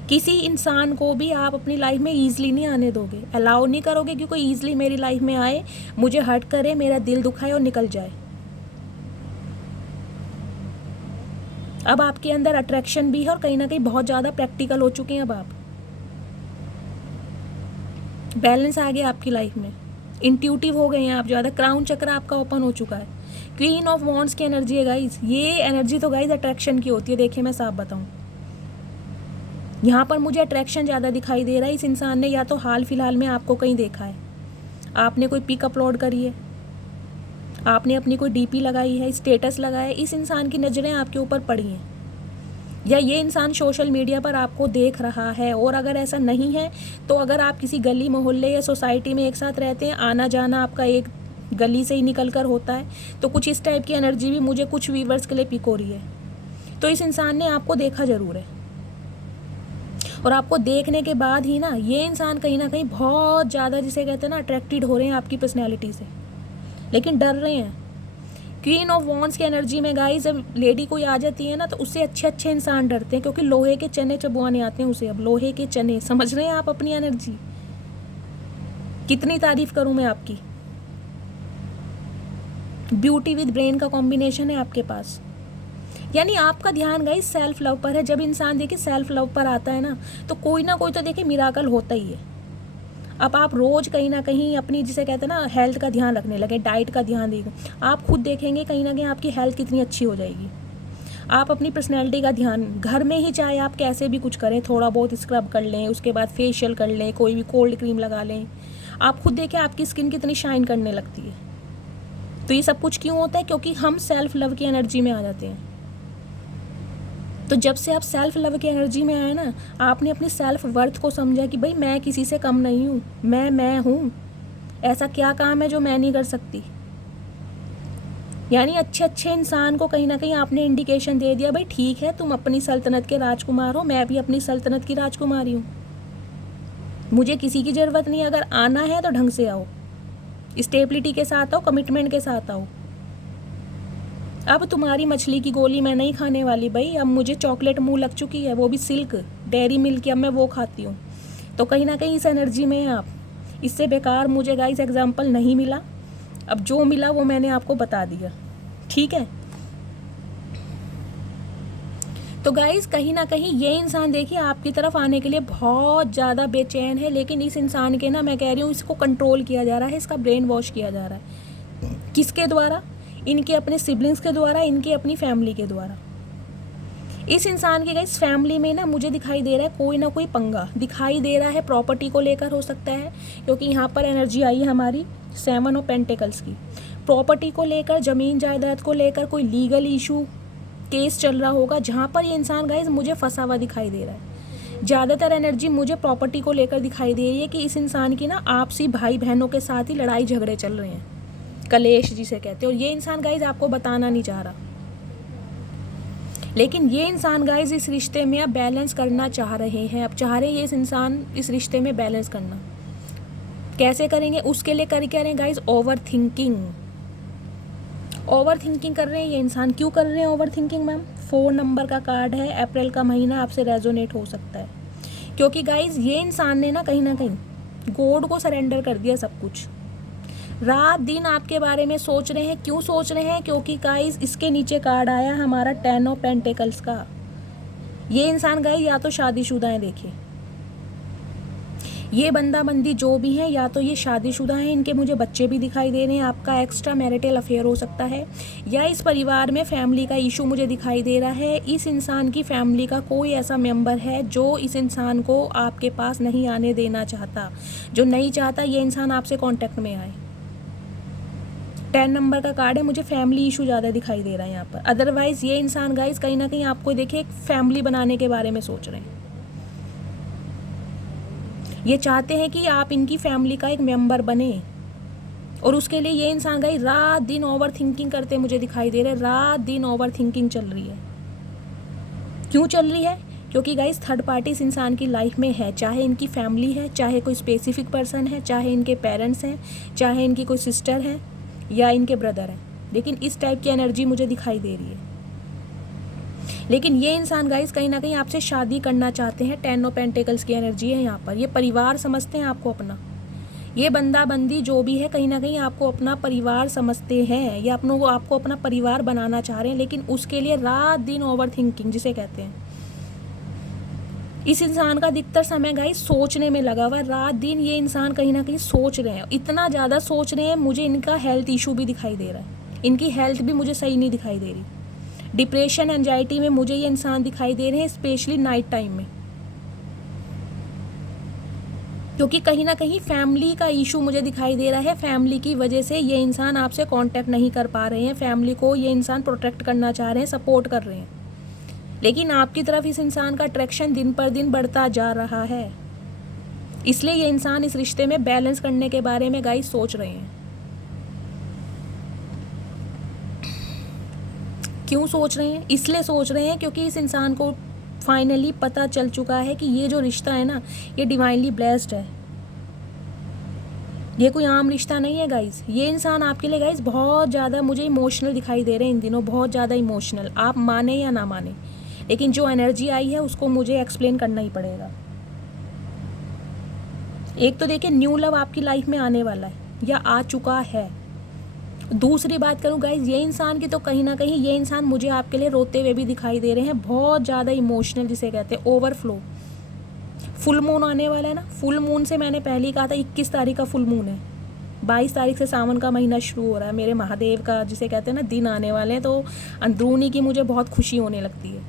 किसी इंसान को भी आप अपनी लाइफ में ईजिली नहीं आने दोगे, अलाउ नहीं करोगे कि कोई ईजिली मेरी लाइफ में आए, मुझे हर्ट करे, मेरा दिल दुखाए और निकल जाए। अब आपके अंदर अट्रैक्शन भी है और कहीं ना कहीं बहुत ज़्यादा प्रैक्टिकल हो चुके हैं। अब आप बैलेंस आ गया आपकी लाइफ में, इंट्यूटिव हो गए हैं आप ज़्यादा, क्राउन चक्र आपका ओपन हो चुका है। क्वीन ऑफ वॉन्ड्स की एनर्जी है गाइज। ये एनर्जी तो गाइज अट्रैक्शन की होती है। देखिए मैं साफ बताऊं, यहाँ पर मुझे अट्रैक्शन ज़्यादा दिखाई दे रहा है। इस इंसान ने या तो हाल फिलहाल में आपको कहीं देखा है, आपने कोई पिक अपलोड करी है, आपने अपनी कोई डीपी लगाई है, स्टेटस लगाया है, इस इंसान की नज़रें आपके ऊपर पड़ी हैं, या ये इंसान सोशल मीडिया पर आपको देख रहा है। और अगर ऐसा नहीं है तो अगर आप किसी गली मोहल्ले या सोसाइटी में एक साथ रहते हैं, आना जाना आपका एक गली से ही निकल कर होता है, तो कुछ इस टाइप की एनर्जी भी मुझे कुछ व्यूवर्स के लिए पिक हो रही है। तो इस इंसान ने आपको देखा ज़रूर है, और आपको देखने के बाद ही ना ये इंसान कहीं ना कहीं बहुत ज़्यादा जिसे कहते हैं ना अट्रैक्टेड हो रहे हैं आपकी पर्सनैलिटी से, लेकिन डर रहे हैं। क्वीन ऑफ वॉन्ड्स की एनर्जी में गाइस जब लेडी कोई आ जाती है ना तो उससे अच्छे अच्छे इंसान डरते हैं, क्योंकि लोहे के चने चबवाने आते हैं उसे। अब लोहे के चने, समझ रहे हैं आप अपनी एनर्जी? कितनी तारीफ करूं मैं आपकी। ब्यूटी विद ब्रेन का कॉम्बिनेशन है आपके पास। यानी आपका ध्यान गाइस सेल्फ लव पर है। जब इंसान देखिए सेल्फ लव पर आता है ना कोई तो देखिए मिराकल होता ही है। अब आप रोज़ कहीं ना कहीं अपनी जिसे कहते हैं ना हेल्थ का ध्यान रखने लगे, डाइट का ध्यान देंगे, आप खुद देखेंगे कहीं ना कहीं आपकी हेल्थ कितनी अच्छी हो जाएगी। आप अपनी पर्सनैलिटी का ध्यान घर में ही, चाहे आप कैसे भी कुछ करें, थोड़ा बहुत स्क्रब कर लें, उसके बाद फेशियल कर लें, कोई भी कोल्ड क्रीम लगा लें, आप खुद देखें आपकी स्किन कितनी शाइन करने लगती है। तो ये सब कुछ क्यों होता है? क्योंकि हम सेल्फ लव की एनर्जी में आ जाते हैं। तो जब से आप सेल्फ लव की एनर्जी में आए ना, आपने अपनी सेल्फ वर्थ को समझा कि भाई मैं किसी से कम नहीं हूँ, मैं हूँ, ऐसा क्या काम है जो मैं नहीं कर सकती। यानी अच्छे अच्छे इंसान को कहीं ना कहीं आपने इंडिकेशन दे दिया, भाई ठीक है तुम अपनी सल्तनत के राजकुमार हो, मैं भी अपनी सल्तनत की राजकुमारी हूँ, मुझे किसी की ज़रूरत नहीं। अगर आना है तो ढंग से आओ, स्टेबिलिटी के साथ आओ, कमिटमेंट के साथ आओ। अब तुम्हारी मछली की गोली मैं नहीं खाने वाली भाई। अब मुझे चॉकलेट मुंह लग चुकी है, वो भी सिल्क डेयरी मिल्क की, अब मैं वो खाती हूँ। तो कहीं ना कहीं इस एनर्जी में आप, इससे बेकार मुझे गाइस एग्जाम्पल नहीं मिला। अब जो मिला वो मैंने आपको बता दिया, ठीक है। तो गाइज़ कहीं ना कहीं ये इंसान देखिए आपकी तरफ आने के लिए बहुत ज़्यादा बेचैन है, लेकिन इस इंसान के ना, मैं कह रही हूँ, इसको कंट्रोल किया जा रहा है, इसका ब्रेन वॉश किया जा रहा है। किसके द्वारा? इनके अपने सिबलिंग्स के द्वारा, इनकी अपनी फैमिली के द्वारा। इस इंसान की गाइस फैमिली में ना मुझे दिखाई दे रहा है कोई ना कोई पंगा दिखाई दे रहा है। प्रॉपर्टी को लेकर हो सकता है, क्योंकि यहाँ पर एनर्जी आई है हमारी 7 ऑफ पेंटिकल्स की। प्रॉपर्टी को लेकर, ज़मीन जायदाद को लेकर कोई लीगल इशू, केस चल रहा होगा, जहाँ पर ये इंसान गाइस मुझे फंसा हुआ दिखाई दे रहा है। ज़्यादातर एनर्जी मुझे प्रॉपर्टी को लेकर दिखाई दे रही है कि इस इंसान की ना आपसी भाई बहनों के साथ ही लड़ाई झगड़े चल रहे हैं, कलेश जिसे कहते हैं। और ये इंसान गाइस आपको बताना नहीं चाह रहा, लेकिन ये इंसान गाइस इस रिश्ते में अब बैलेंस करना चाह रहे हैं। अब चाह रहे हैं ये इस इंसान इस रिश्ते में बैलेंस करना। कैसे करेंगे? उसके लिए कर क्या रहे हैं गाइस? ओवर थिंकिंग कर रहे हैं ये इंसान। क्यों कर रहे हैं ओवर थिंकिंग मैम? 4 नंबर का कार्ड है, अप्रैल का महीना आपसे रेजोनेट हो सकता है, क्योंकि गाइस ये इंसान ने ना कहीं गॉड को सरेंडर कर दिया सब कुछ। रात दिन आपके बारे में सोच रहे हैं। क्यों सोच रहे हैं? क्योंकि गाइस इसके नीचे कार्ड आया हमारा 10 ऑफ पेंटिकल्स का। ये इंसान गाइस या तो शादीशुदा है, देखिए ये बंदा बंदी जो भी है, या तो ये शादीशुदा हैं, इनके मुझे बच्चे भी दिखाई दे रहे हैं, आपका एक्स्ट्रा मैरिटल अफेयर हो सकता है, या इस परिवार में फैमिली का इशू मुझे दिखाई दे रहा है। इस इंसान की फैमिली का कोई ऐसा मेंबर है जो इस इंसान को आपके पास नहीं आने देना चाहता, जो नहीं चाहता ये इंसान आपसे कॉन्टेक्ट में आए। 10 नंबर का कार्ड है, मुझे फैमिली इशू ज़्यादा दिखाई दे रहा है यहाँ पर। अदरवाइज़ ये इंसान गाइस कहीं ना कहीं आपको देखिए एक फैमिली बनाने के बारे में सोच रहे हैं। ये चाहते हैं कि आप इनकी फैमिली का एक मेंबर बने, और उसके लिए ये इंसान गाइस रात दिन ओवर थिंकिंग करते मुझे दिखाई दे रहे हैं। रात दिन ओवर थिंकिंग चल रही है। क्यों चल रही है? क्योंकि गाइस थर्ड पार्टी इस इंसान की लाइफ में है, चाहे इनकी फैमिली है, चाहे कोई स्पेसिफिक पर्सन है, चाहे इनके पेरेंट्स हैं, चाहे इनकी कोई सिस्टर है या इनके ब्रदर हैं, लेकिन इस टाइप की एनर्जी मुझे दिखाई दे रही है। लेकिन ये इंसान गाइस कहीं ना कहीं आपसे शादी करना चाहते हैं। 10 ऑफ पेंटिकल्स की एनर्जी है यहाँ पर। ये परिवार समझते हैं आपको अपना। ये बंदा बंदी जो भी है कहीं ना कहीं आपको अपना परिवार समझते हैं, या आपको अपना परिवार बनाना चाह रहे हैं, लेकिन उसके लिए रात दिन ओवर थिंकिंग जिसे कहते हैं। इस इंसान का अधिकतर समय गाइस सोचने में लगा हुआ। रात दिन ये इंसान कहीं ना कहीं सोच रहे हैं, इतना ज़्यादा सोच रहे हैं, मुझे इनका हेल्थ इशू भी दिखाई दे रहा है। इनकी हेल्थ भी मुझे सही नहीं दिखाई दे रही। डिप्रेशन, एंजाइटी में मुझे ये इंसान दिखाई दे रहे हैं, स्पेशली नाइट टाइम में, क्योंकि कहीं ना कहीं फैमिली का इशू मुझे दिखाई दे रहा है। फैमिली की वजह से ये इंसान आपसे कांटेक्ट नहीं कर पा रहे हैं। फैमिली को ये इंसान प्रोटेक्ट करना चाह रहे हैं, सपोर्ट कर रहे हैं, लेकिन आपकी तरफ इस इंसान का अट्रैक्शन दिन पर दिन बढ़ता जा रहा है। इसलिए ये इंसान इस रिश्ते में बैलेंस करने के बारे में गाइस सोच रहे हैं। क्यों सोच रहे हैं? इसलिए सोच रहे हैं क्योंकि इस इंसान को फाइनली पता चल चुका है कि ये जो रिश्ता है ना, ये डिवाइनली ब्लेस्ड है। ये कोई आम रिश्ता नहीं है गाइस। ये इंसान आपके लिए गाइस बहुत ज़्यादा मुझे इमोशनल दिखाई दे रहे हैं इन दिनों, बहुत ज़्यादा इमोशनल। आप माने या ना माने, लेकिन जो एनर्जी आई है उसको मुझे एक्सप्लेन करना ही पड़ेगा। एक तो देखिए न्यू लव आपकी लाइफ में आने वाला है या आ चुका है। दूसरी बात करूँ गाइज ये इंसान की, तो कहीं ना कहीं ये इंसान मुझे आपके लिए रोते हुए भी दिखाई दे रहे हैं, बहुत ज़्यादा इमोशनल जिसे कहते हैं, ओवरफ्लो। फुल मून आने वाला है ना, फुल मून से मैंने पहले ही कहा था 21 तारीख का फुल मून है, 22 तारीख से सावन का महीना शुरू हो रहा है। मेरे महादेव का जिसे कहते हैं ना दिन आने वाले हैं, तो अंदरूनी की मुझे बहुत खुशी होने लगती है।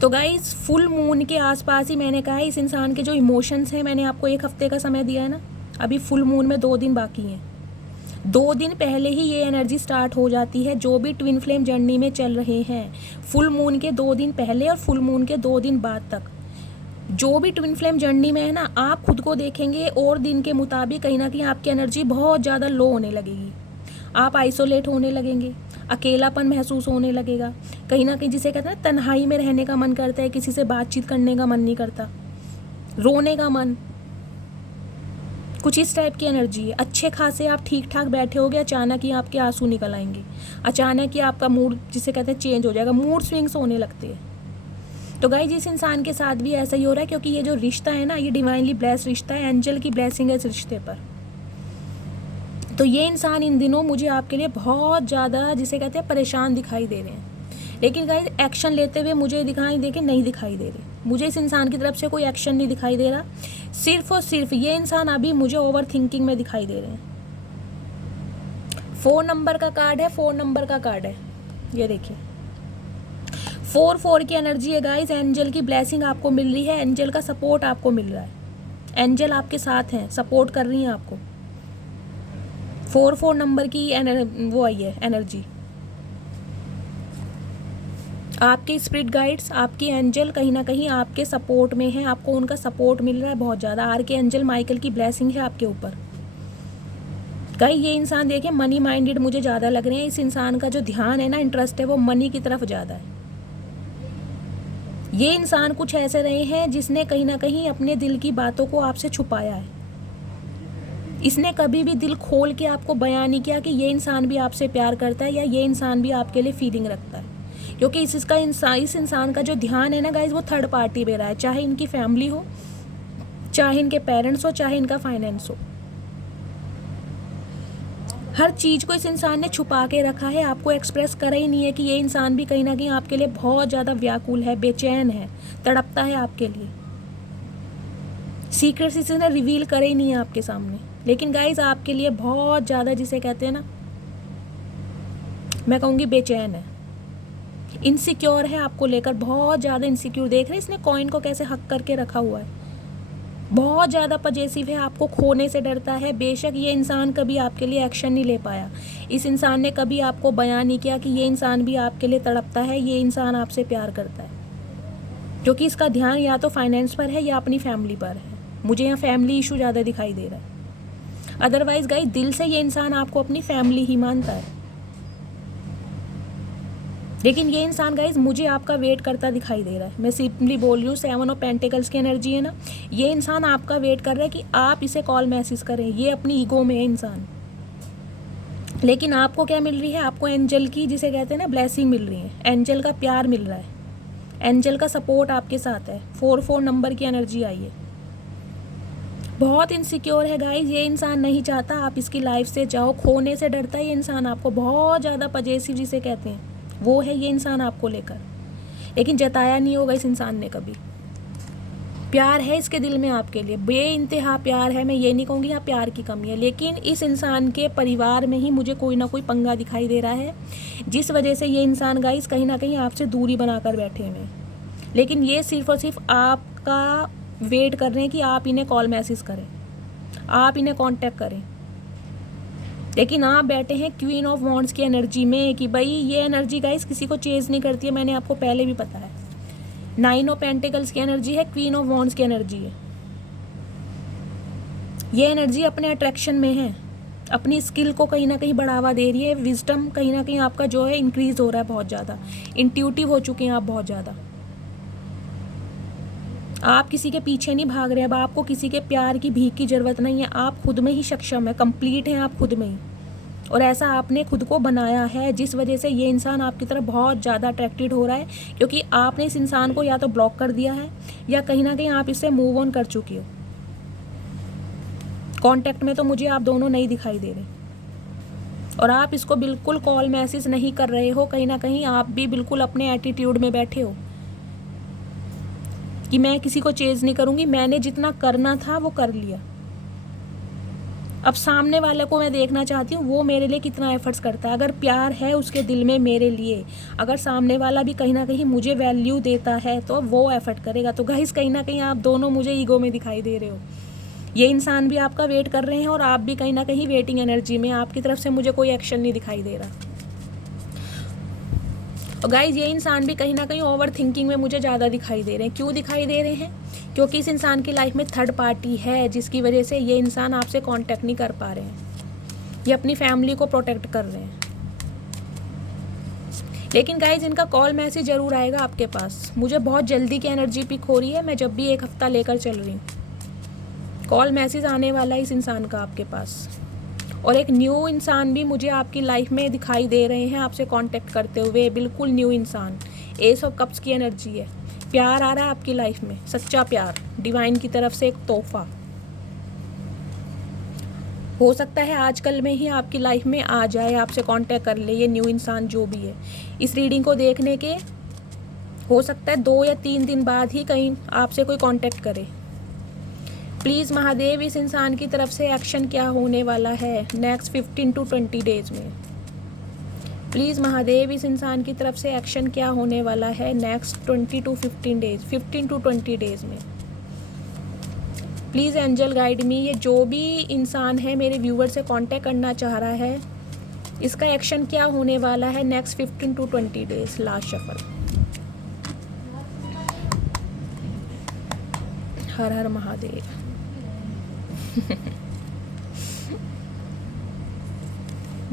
तो गाइज फुल मून के आसपास ही मैंने कहा है इस इंसान के जो इमोशंस हैं, मैंने आपको 1 हफ्ते का समय दिया है ना, अभी फुल मून में 2 दिन बाकी हैं। 2 दिन पहले ही ये एनर्जी स्टार्ट हो जाती है। जो भी ट्विन फ्लेम जर्नी में चल रहे हैं, फुल मून के 2 दिन पहले और फुल मून के 2 दिन बाद तक जो भी ट्विन फ्लेम जर्नी में है ना, आप खुद को देखेंगे और दिन के मुताबिक कहीं ना कहीं आपकी एनर्जी बहुत ज़्यादा लो होने लगेगी। आप आइसोलेट होने लगेंगे, अकेलापन महसूस होने लगेगा, कहीं ना कहीं जिसे कहते हैं तन्हाई में रहने का मन करता है, किसी से बातचीत करने का मन नहीं करता, रोने का मन, कुछ इस टाइप की एनर्जी है। अच्छे खासे आप ठीक ठाक बैठे होगे, अचानक ही आपके आंसू निकल आएंगे, अचानक ही आपका मूड जिसे कहते हैं चेंज हो जाएगा, मूड स्विंग्स होने लगते हैं। तो गाइस इस इंसान के साथ भी ऐसा ही हो रहा है, क्योंकि ये जो रिश्ता है ना, ये डिवाइनली ब्लेस्ड रिश्ता है, एंजल की ब्लेसिंग है इस रिश्ते पर। तो ये इंसान इन दिनों मुझे आपके लिए बहुत ज़्यादा जिसे कहते हैं परेशान दिखाई दे रहे हैं, लेकिन गाइस एक्शन लेते हुए मुझे दिखाई दे के नहीं दिखाई दे रहे, मुझे इस इंसान की तरफ से कोई एक्शन नहीं दिखाई दे रहा। सिर्फ और सिर्फ ये इंसान अभी मुझे ओवर थिंकिंग में दिखाई दे रहे हैं। 4 नंबर का कार्ड है, 4 नंबर का कार्ड है, ये देखिए 4 की एनर्जी है गाइस। एंजल की ब्लेसिंग आपको मिल रही है, एंजल का सपोर्ट आपको मिल रहा है, एंजल आपके साथ हैं, सपोर्ट कर रही हैं आपको। 4 नंबर की वो आई है एनर्जी। आपके स्पिरिट गाइड्स, आपकी एंजल कहीं ना कहीं आपके सपोर्ट में है, आपको उनका सपोर्ट मिल रहा है बहुत ज़्यादा। आर्क एंजल माइकल की ब्लेसिंग है आपके ऊपर। कहीं ये इंसान देखिए मनी माइंडेड मुझे ज़्यादा लग रहे हैं। इस इंसान का जो ध्यान है ना, इंटरेस्ट है, वो मनी की तरफ ज़्यादा है। ये इंसान कुछ ऐसे रहे हैं जिसने कहीं ना कहीं अपने दिल की बातों को आपसे छुपाया है। इसने कभी भी दिल खोल के आपको बयान नहीं किया कि ये इंसान भी आपसे प्यार करता है या ये इंसान भी आपके लिए फीलिंग रखता है। क्योंकि इस इंसान का जो ध्यान है ना गाइज, वो थर्ड पार्टी पे रहा है, चाहे इनकी फैमिली हो, चाहे इनके पेरेंट्स हो, चाहे इनका फाइनेंस हो। हर चीज़ को इस इंसान ने छुपा के रखा है, आपको एक्सप्रेस करा ही नहीं है कि ये इंसान भी कहीं ना कहीं आपके लिए बहुत ज़्यादा व्याकुल है, बेचैन है, तड़पता है आपके लिए। सीक्रेट्स इसने रिवील करे ही नहीं है आपके सामने, लेकिन गाइज आपके लिए बहुत ज़्यादा, जिसे कहते हैं ना, मैं कहूँगी बेचैन है, इनसिक्योर है आपको लेकर, बहुत ज़्यादा इनसिक्योर। देख रहे हैं इसने कॉइन को कैसे हक करके रखा हुआ है, बहुत ज़्यादा पजेसिव है, आपको खोने से डरता है। बेशक ये इंसान कभी आपके लिए एक्शन नहीं ले पाया, इस इंसान ने कभी आपको बयान नहीं किया कि ये इंसान भी आपके लिए तड़पता है, ये इंसान आपसे प्यार करता है, क्योंकि इसका ध्यान या तो फाइनेंस पर है या अपनी फैमिली पर है। मुझे यहाँ फैमिली इशू ज़्यादा दिखाई दे रहा है। अदरवाइज गाइस दिल से ये इंसान आपको अपनी फैमिली ही मानता है, लेकिन ये इंसान गाइज मुझे आपका वेट करता दिखाई दे रहा है। मैं सिंपली बोल रही हूँ, 7 ऑफ पेंटिकल्स की एनर्जी है ना, ये इंसान आपका वेट कर रहा है कि आप इसे कॉल मैसेज करें। ये अपनी ईगो में है इंसान, लेकिन आपको क्या मिल रही है, आपको एंजल की, जिसे कहते हैं ना, ब्लेसिंग मिल रही है, एंजल का प्यार मिल रहा है, एंजल का सपोर्ट आपके साथ है। 4 नंबर की एनर्जी आई है। बहुत इनसिक्योर है गाइज ये इंसान, नहीं चाहता आप इसकी लाइफ से जाओ, खोने से डरता है ये इंसान आपको, बहुत ज़्यादा पजेसिव जिसे कहते हैं वो है ये इंसान आपको लेकर, लेकिन जताया नहीं होगा इस इंसान ने कभी। प्यार है इसके दिल में आपके लिए, बेइंतहा प्यार है। मैं ये नहीं कहूँगी यहाँ प्यार की कमी है, लेकिन इस इंसान के परिवार में ही मुझे कोई ना कोई पंगा दिखाई दे रहा है, जिस वजह से ये इंसान गाइस कहीं ना कहीं आपसे दूरी बनाकर बैठे हुए हैं। लेकिन ये सिर्फ और सिर्फ आपका वेट कर रहे हैं कि आप इन्हें कॉल मैसेज करें, आप इन्हें कॉन्टेक्ट करें। लेकिन आप बैठे हैं क्वीन ऑफ वॉन्ड्स की एनर्जी में कि भाई ये एनर्जी गाइस किसी को चेज नहीं करती है, मैंने आपको पहले भी पता है। 9 ऑफ पेंटिकल्स की एनर्जी है, क्वीन ऑफ वॉन्ड्स की एनर्जी है। ये एनर्जी अपने अट्रैक्शन में है, अपनी स्किल को कहीं ना कहीं बढ़ावा दे रही है, विजडम कहीं ना कहीं आपका जो है इंक्रीज हो रहा है बहुत ज़्यादा, इंट्यूटिव हो चुके हैं आप बहुत ज़्यादा। आप किसी के पीछे नहीं भाग रहे, अब आपको किसी के प्यार की भीख की ज़रूरत नहीं है, आप खुद में ही सक्षम है, कंप्लीट हैं आप खुद में ही, और ऐसा आपने खुद को बनाया है, जिस वजह से ये इंसान आपकी तरफ बहुत ज़्यादा अट्रैक्टेड हो रहा है, क्योंकि आपने इस इंसान को या तो ब्लॉक कर दिया है या कहीं ना कहीं आप इससे मूव ऑन कर चुकी हो। कांटेक्ट में तो मुझे आप दोनों नहीं दिखाई दे रहे, और आप इसको बिल्कुल कॉल मैसेज नहीं कर रहे हो, कहीं ना कहीं आप भी बिल्कुल अपने एटीट्यूड में बैठे हो कि मैं किसी को चेज नहीं करूँगी, मैंने जितना करना था वो कर लिया, अब सामने वाले को मैं देखना चाहती हूँ वो मेरे लिए कितना एफर्ट्स करता है। अगर प्यार है उसके दिल में मेरे लिए, अगर सामने वाला भी कहीं ना कहीं मुझे वैल्यू देता है तो वो एफर्ट करेगा। तो गाइस कहीं ना कहीं आप दोनों मुझे ईगो में दिखाई दे रहे हो, ये इंसान भी आपका वेट कर रहे हैं और आप भी कहीं ना कहीं वेटिंग एनर्जी में, आपकी तरफ से मुझे कोई एक्शन नहीं दिखाई दे रहा। और गाइज ये इंसान भी कहीं ना कहीं ओवर थिंकिंग में मुझे ज़्यादा दिखाई दे रहे हैं। क्यों दिखाई दे रहे हैं? क्योंकि इस इंसान की लाइफ में थर्ड पार्टी है, जिसकी वजह से ये इंसान आपसे कांटेक्ट नहीं कर पा रहे हैं, ये अपनी फैमिली को प्रोटेक्ट कर रहे हैं। लेकिन गाइज इनका कॉल मैसेज ज़रूर आएगा आपके पास, मुझे बहुत जल्दी की एनर्जी पिक हो रही है, मैं जब भी 1 हफ्ता लेकर चल रही हूँ, कॉल मैसेज आने वाला है इस इंसान का आपके पास। और एक न्यू इंसान भी मुझे आपकी लाइफ में दिखाई दे रहे हैं आपसे कांटेक्ट करते हुए, बिल्कुल न्यू इंसान। एस ऑफ कप्स की एनर्जी है, प्यार आ रहा है आपकी लाइफ में, सच्चा प्यार, डिवाइन की तरफ से एक तोहफा। हो सकता है आजकल में ही आपकी लाइफ में आ जाए, आपसे कांटेक्ट कर ले ये न्यू इंसान जो भी है। इस रीडिंग को देखने के हो सकता है 2 या 3 दिन बाद ही कहीं आपसे कोई कांटेक्ट करे। प्लीज़ महादेव, इस इंसान की तरफ से एक्शन क्या होने वाला है नेक्स्ट 15 to 20 डेज में। प्लीज़ महादेव, इस इंसान की तरफ से एक्शन क्या होने वाला है next 20 to 15 days, 15 to 20 days में। प्लीज़ एंजल गाइड मी, ये जो भी इंसान है मेरे व्यूवर से कांटेक्ट करना चाह रहा है, इसका एक्शन क्या होने वाला है next 15 to 20 days. Last shuffle. Her her Mahadev.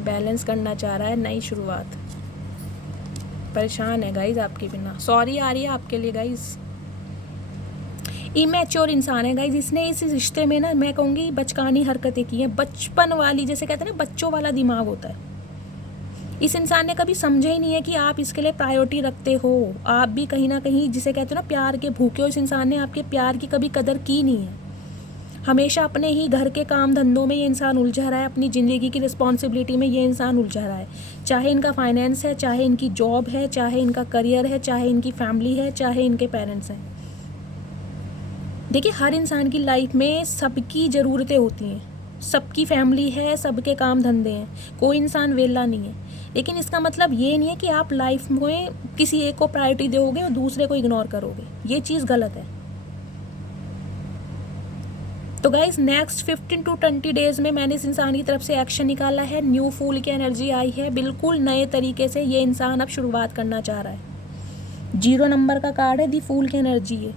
Balance करना चाह रहा है, नई शुरुआत। परेशान है गाइज आपके बिना। सॉरी आ रही है आपके लिए गाइज। इमैच्योर इंसान है गाइज, इसने इस रिश्ते में ना मैं कहूँगी बचकानी हरकतें की हैं, बचपन वाली, जैसे कहते हैं ना बच्चों वाला दिमाग होता है। इस इंसान ने कभी समझा ही नहीं है कि आप इसके लिए प्रायोरिटी रखते हो। आप भी कहीं ना कहीं जिसे कहते हो ना प्यार के भूखे हो। इस इंसान ने आपके प्यार की कभी कदर की नहीं है। हमेशा अपने ही घर के काम धंधों में ये इंसान उलझा रहा है, अपनी ज़िंदगी की रिस्पॉन्सिबिलिटी में ये इंसान उलझा रहा है। चाहे इनका फाइनेंस है, चाहे इनकी जॉब है, चाहे इनका करियर है, चाहे इनकी फैमिली है, चाहे इनके पेरेंट्स हैं। देखिए, हर इंसान की लाइफ में सबकी ज़रूरतें होती हैं, सबकी फैमिली है, सबके काम धंधे हैं, कोई इंसान वेला नहीं है। लेकिन इसका मतलब ये नहीं है कि आप लाइफ में किसी एक को प्रायोरिटी दोगे और दूसरे को इग्नोर करोगे। ये चीज़ गलत है। तो गाइज नेक्स्ट 15 to 20 डेज में मैंने इस इंसान की तरफ से एक्शन निकाला है। न्यू फूल की एनर्जी आई है, बिल्कुल नए तरीके से ये इंसान अब शुरुआत करना चाह रहा है। 0 नंबर का कार्ड है, दी फूल की एनर्जी है।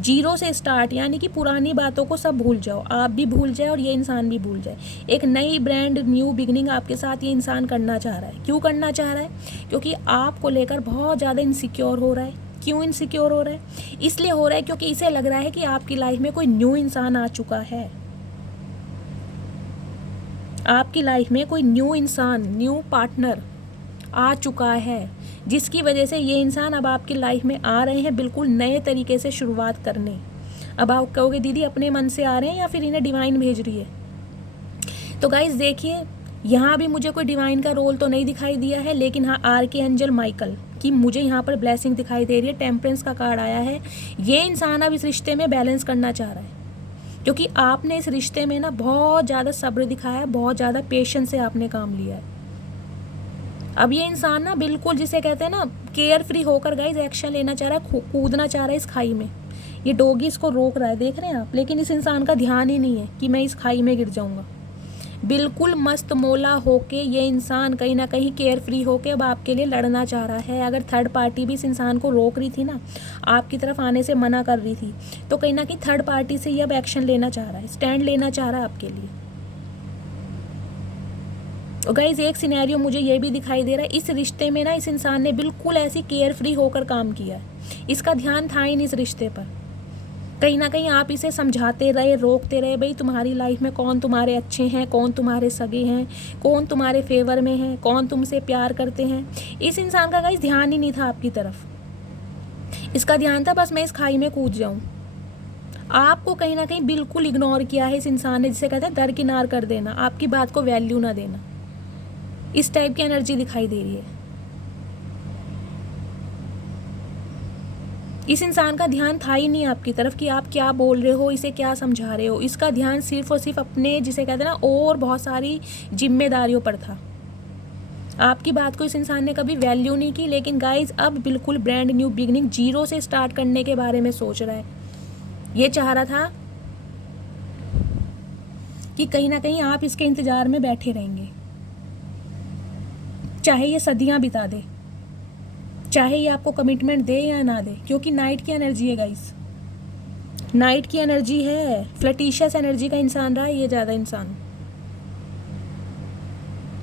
0 से स्टार्ट, यानी कि पुरानी बातों को सब भूल जाओ, आप भी भूल जाए और ये इंसान भी भूल जाए। एक नई ब्रांड न्यू बिगनिंग आपके साथ ये इंसान करना चाह रहा है। क्यों करना चाह रहा है? क्योंकि आपको लेकर बहुत ज़्यादा इनसिक्योर हो रहा है। क्यों इनसिक्योर हो रहा है? इसलिए हो रहा है क्योंकि इसे लग रहा है कि आपकी लाइफ में कोई न्यू इंसान आ चुका है। आपकी लाइफ में कोई न्यू इंसान, न्यू पार्टनर आ चुका है, जिसकी वजह से ये इंसान अब आपकी लाइफ में आ रहे हैं बिल्कुल नए तरीके से शुरुआत करने। अब आप कहोगे दीदी अपने मन से आ रहे हैं या फिर इन्हें डिवाइन भेज रही है? तो गाइज देखिए, यहाँ भी मुझे कोई डिवाइन का रोल तो नहीं दिखाई दिया है, लेकिन हाँ आर्की एंजल माइकल की मुझे यहाँ पर ब्लेसिंग दिखाई दे रही है। टेम्परेंस का कार्ड आया है। ये इंसान अब इस रिश्ते में बैलेंस करना चाह रहा है, क्योंकि आपने इस रिश्ते में ना बहुत ज़्यादा सब्र दिखाया है, बहुत ज़्यादा पेशेंस से आपने काम लिया है। अब ये इंसान ना बिल्कुल जिसे कहते हैं ना केयर फ्री होकर गाइज एक्शन लेना चाह रहा है, कूदना चाह रहा है इस खाई में। ये डॉगी इसको रोक रहा है, देख रहे हैं आप, लेकिन इस इंसान का ध्यान ही नहीं है कि मैं इस खाई में गिर जाऊंगा। बिल्कुल मस्त मोला होके ये इंसान कहीं ना कहीं केयर फ्री होके अब आपके लिए लड़ना चाह रहा है। अगर थर्ड पार्टी भी इस इंसान को रोक रही थी ना, आपकी तरफ आने से मना कर रही थी, तो कहीं ना कहीं थर्ड पार्टी से ये अब एक्शन लेना चाह रहा है, स्टैंड लेना चाह रहा है आपके लिए। और गाइज एक सिनेरियो मुझे ये भी दिखाई दे रहा है, इस रिश्ते में ना इस इंसान ने बिल्कुल ऐसी केयर फ्री होकर काम किया है। इसका ध्यान था ही नहीं इस रिश्ते पर। कहीं ना कहीं आप इसे समझाते रहे, रोकते रहे, भाई तुम्हारी लाइफ में कौन तुम्हारे अच्छे हैं, कौन तुम्हारे सगे हैं, कौन तुम्हारे फेवर में हैं, कौन तुमसे प्यार करते हैं। इस इंसान का गाइस ध्यान ही नहीं था आपकी तरफ। इसका ध्यान था बस मैं इस खाई में कूद जाऊं। आपको कहीं ना कहीं बिल्कुल इग्नोर किया है इस इंसान ने, जिसे कहते हैं दरकिनार कर देना, आपकी बात को वैल्यू ना देना। इस टाइप की एनर्जी दिखाई दे रही है। इस इंसान का ध्यान था ही नहीं आपकी तरफ कि आप क्या बोल रहे हो, इसे क्या समझा रहे हो। इसका ध्यान सिर्फ और सिर्फ अपने जिसे कहते हैं ना और बहुत सारी जिम्मेदारियों पर था। आपकी बात को इस इंसान ने कभी वैल्यू नहीं की। लेकिन गाइज अब बिल्कुल ब्रांड न्यू बिगनिंग 0 से स्टार्ट करने के बारे में सोच रहा है। ये चाह रहा था कि कहीं ना कहीं आप इसके इंतजार में बैठे रहेंगे, चाहे ये सदियां बिता दे, चाहे ये आपको कमिटमेंट दे या ना दे, क्योंकि नाइट की एनर्जी है गाइस, नाइट की एनर्जी है, फ्लर्टिशियस एनर्जी का इंसान रहा है ये ज़्यादा इंसान,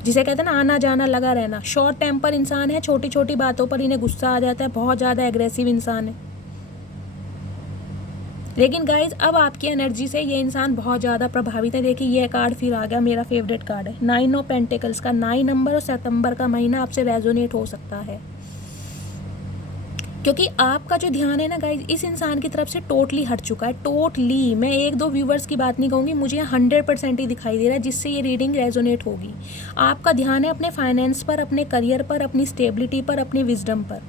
जिसे कहते हैं ना आना जाना लगा रहना। शॉर्ट टेम्पर इंसान है, छोटी छोटी बातों पर इन्हें गुस्सा आ जाता है, बहुत ज़्यादा एग्रेसिव इंसान है। लेकिन गाइज अब आपकी एनर्जी से ये इंसान बहुत ज़्यादा प्रभावित है। देखिए ये कार्ड फिर आ गया, मेरा फेवरेट कार्ड है 9 ऑफ पेंटिकल्स का। 9 नंबर और सितंबर का महीना आपसे रेजोनेट हो सकता है। क्योंकि आपका जो ध्यान है ना गाइज इस इंसान की तरफ से टोटली हट चुका है, टोटली। मैं एक दो व्यूवर्स की बात नहीं कहूँगी, मुझे यहाँ 100% ही दिखाई दे रहा है जिससे ये रीडिंग रेजोनेट होगी। आपका ध्यान है अपने फाइनेंस पर, अपने करियर पर, अपनी स्टेबिलिटी पर, अपनी विजडम पर।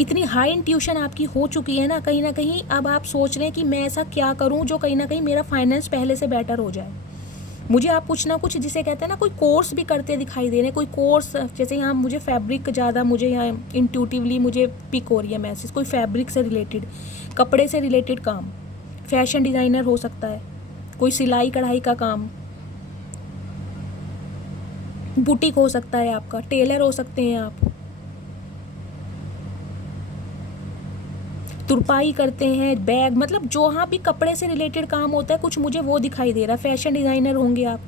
इतनी हाई इंट्यूशन आपकी हो चुकी है ना कहीं अब आप सोच रहे हैं कि मैं ऐसा क्या करूं जो कहीं ना कहीं मेरा फाइनेंस पहले से बेटर हो जाए। मुझे आप कुछ ना कुछ जिसे कहते हैं ना कोई कोर्स भी करते दिखाई दे रहे हैं, कोई कोर्स। जैसे यहाँ मुझे फैब्रिक ज़्यादा, मुझे यहाँ इंट्यूटिवली मुझे पिक हो रही है मैसेज, कोई फैब्रिक से रिलेटेड, कपड़े से रिलेटेड काम, फैशन डिज़ाइनर हो सकता है, कोई सिलाई कढ़ाई का काम, बुटीक हो सकता है आपका, टेलर हो सकते हैं आप, तुरपाई करते हैं, बैग, मतलब जो हाँ भी कपड़े से रिलेटेड काम होता है कुछ, मुझे वो दिखाई दे रहा है। फैशन डिज़ाइनर होंगे आप,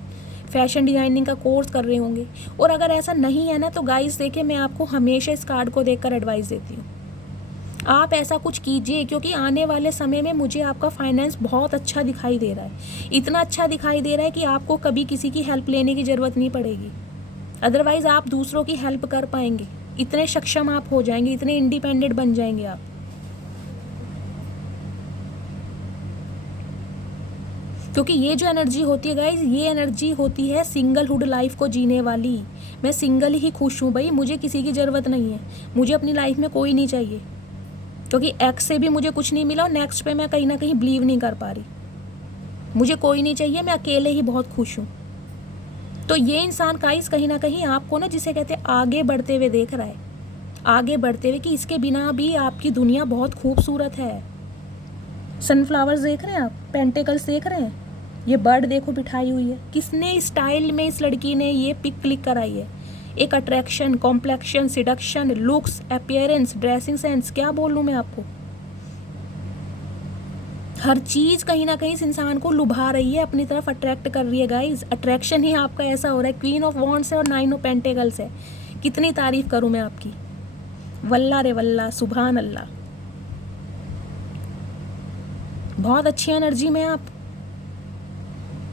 फैशन डिज़ाइनिंग का कोर्स कर रहे होंगे। और अगर ऐसा नहीं है ना तो गाइस देखिए, मैं आपको हमेशा इस कार्ड को देखकर एडवाइस देती हूँ, आप ऐसा कुछ कीजिए, क्योंकि आने वाले समय में मुझे आपका फाइनेंस बहुत अच्छा दिखाई दे रहा है। इतना अच्छा दिखाई दे रहा है कि आपको कभी किसी की हेल्प लेने की ज़रूरत नहीं पड़ेगी। अदरवाइज़ आप दूसरों की हेल्प कर पाएंगे, इतने सक्षम आप हो जाएंगे, इतने इंडिपेंडेंट बन जाएंगे आप। क्योंकि ये जो एनर्जी होती है गाइज, ये एनर्जी होती है सिंगलहुड लाइफ को जीने वाली। मैं सिंगल ही खुश हूँ भाई, मुझे किसी की ज़रूरत नहीं है, मुझे अपनी लाइफ में कोई नहीं चाहिए। क्योंकि एक्स से भी मुझे कुछ नहीं मिला और नेक्स्ट पे मैं कहीं ना कहीं बिलीव नहीं कर पा रही। मुझे कोई नहीं चाहिए, मैं अकेले ही बहुत खुश हूँ। तो ये इंसान गाइज कहीं ना कहीं आपको ना जिसे कहते हैं आगे बढ़ते हुए देख रहा है, आगे बढ़ते हुए, कि इसके बिना भी आपकी दुनिया बहुत खूबसूरत है। सनफ्लावर्स देख रहे हैं आप, पेंटिकल्स देख रहे हैं, ये बर्ड देखो बिठाई हुई है, किसने स्टाइल में इस लड़की ने ये पिक क्लिक कराई है। एक attraction, complexion, seduction, looks, appearance, dressing sense, क्या बोलूँ मैं आपको, हर चीज़ कहीं ना कहीं इस इंसान को लुभा रही है, अपनी तरफ अट्रैक्ट कर रही है गाइज। अट्रैक्शन ही आपका ऐसा हो रहा है, क्वीन ऑफ वॉन्ड्स है और 9 ऑफ पेंटिकल्स है। कितनी तारीफ करूँ मैं आपकी, वल्ला रे वल्ला, सुभान अल्लाह। बहुत अच्छी एनर्जी में आप,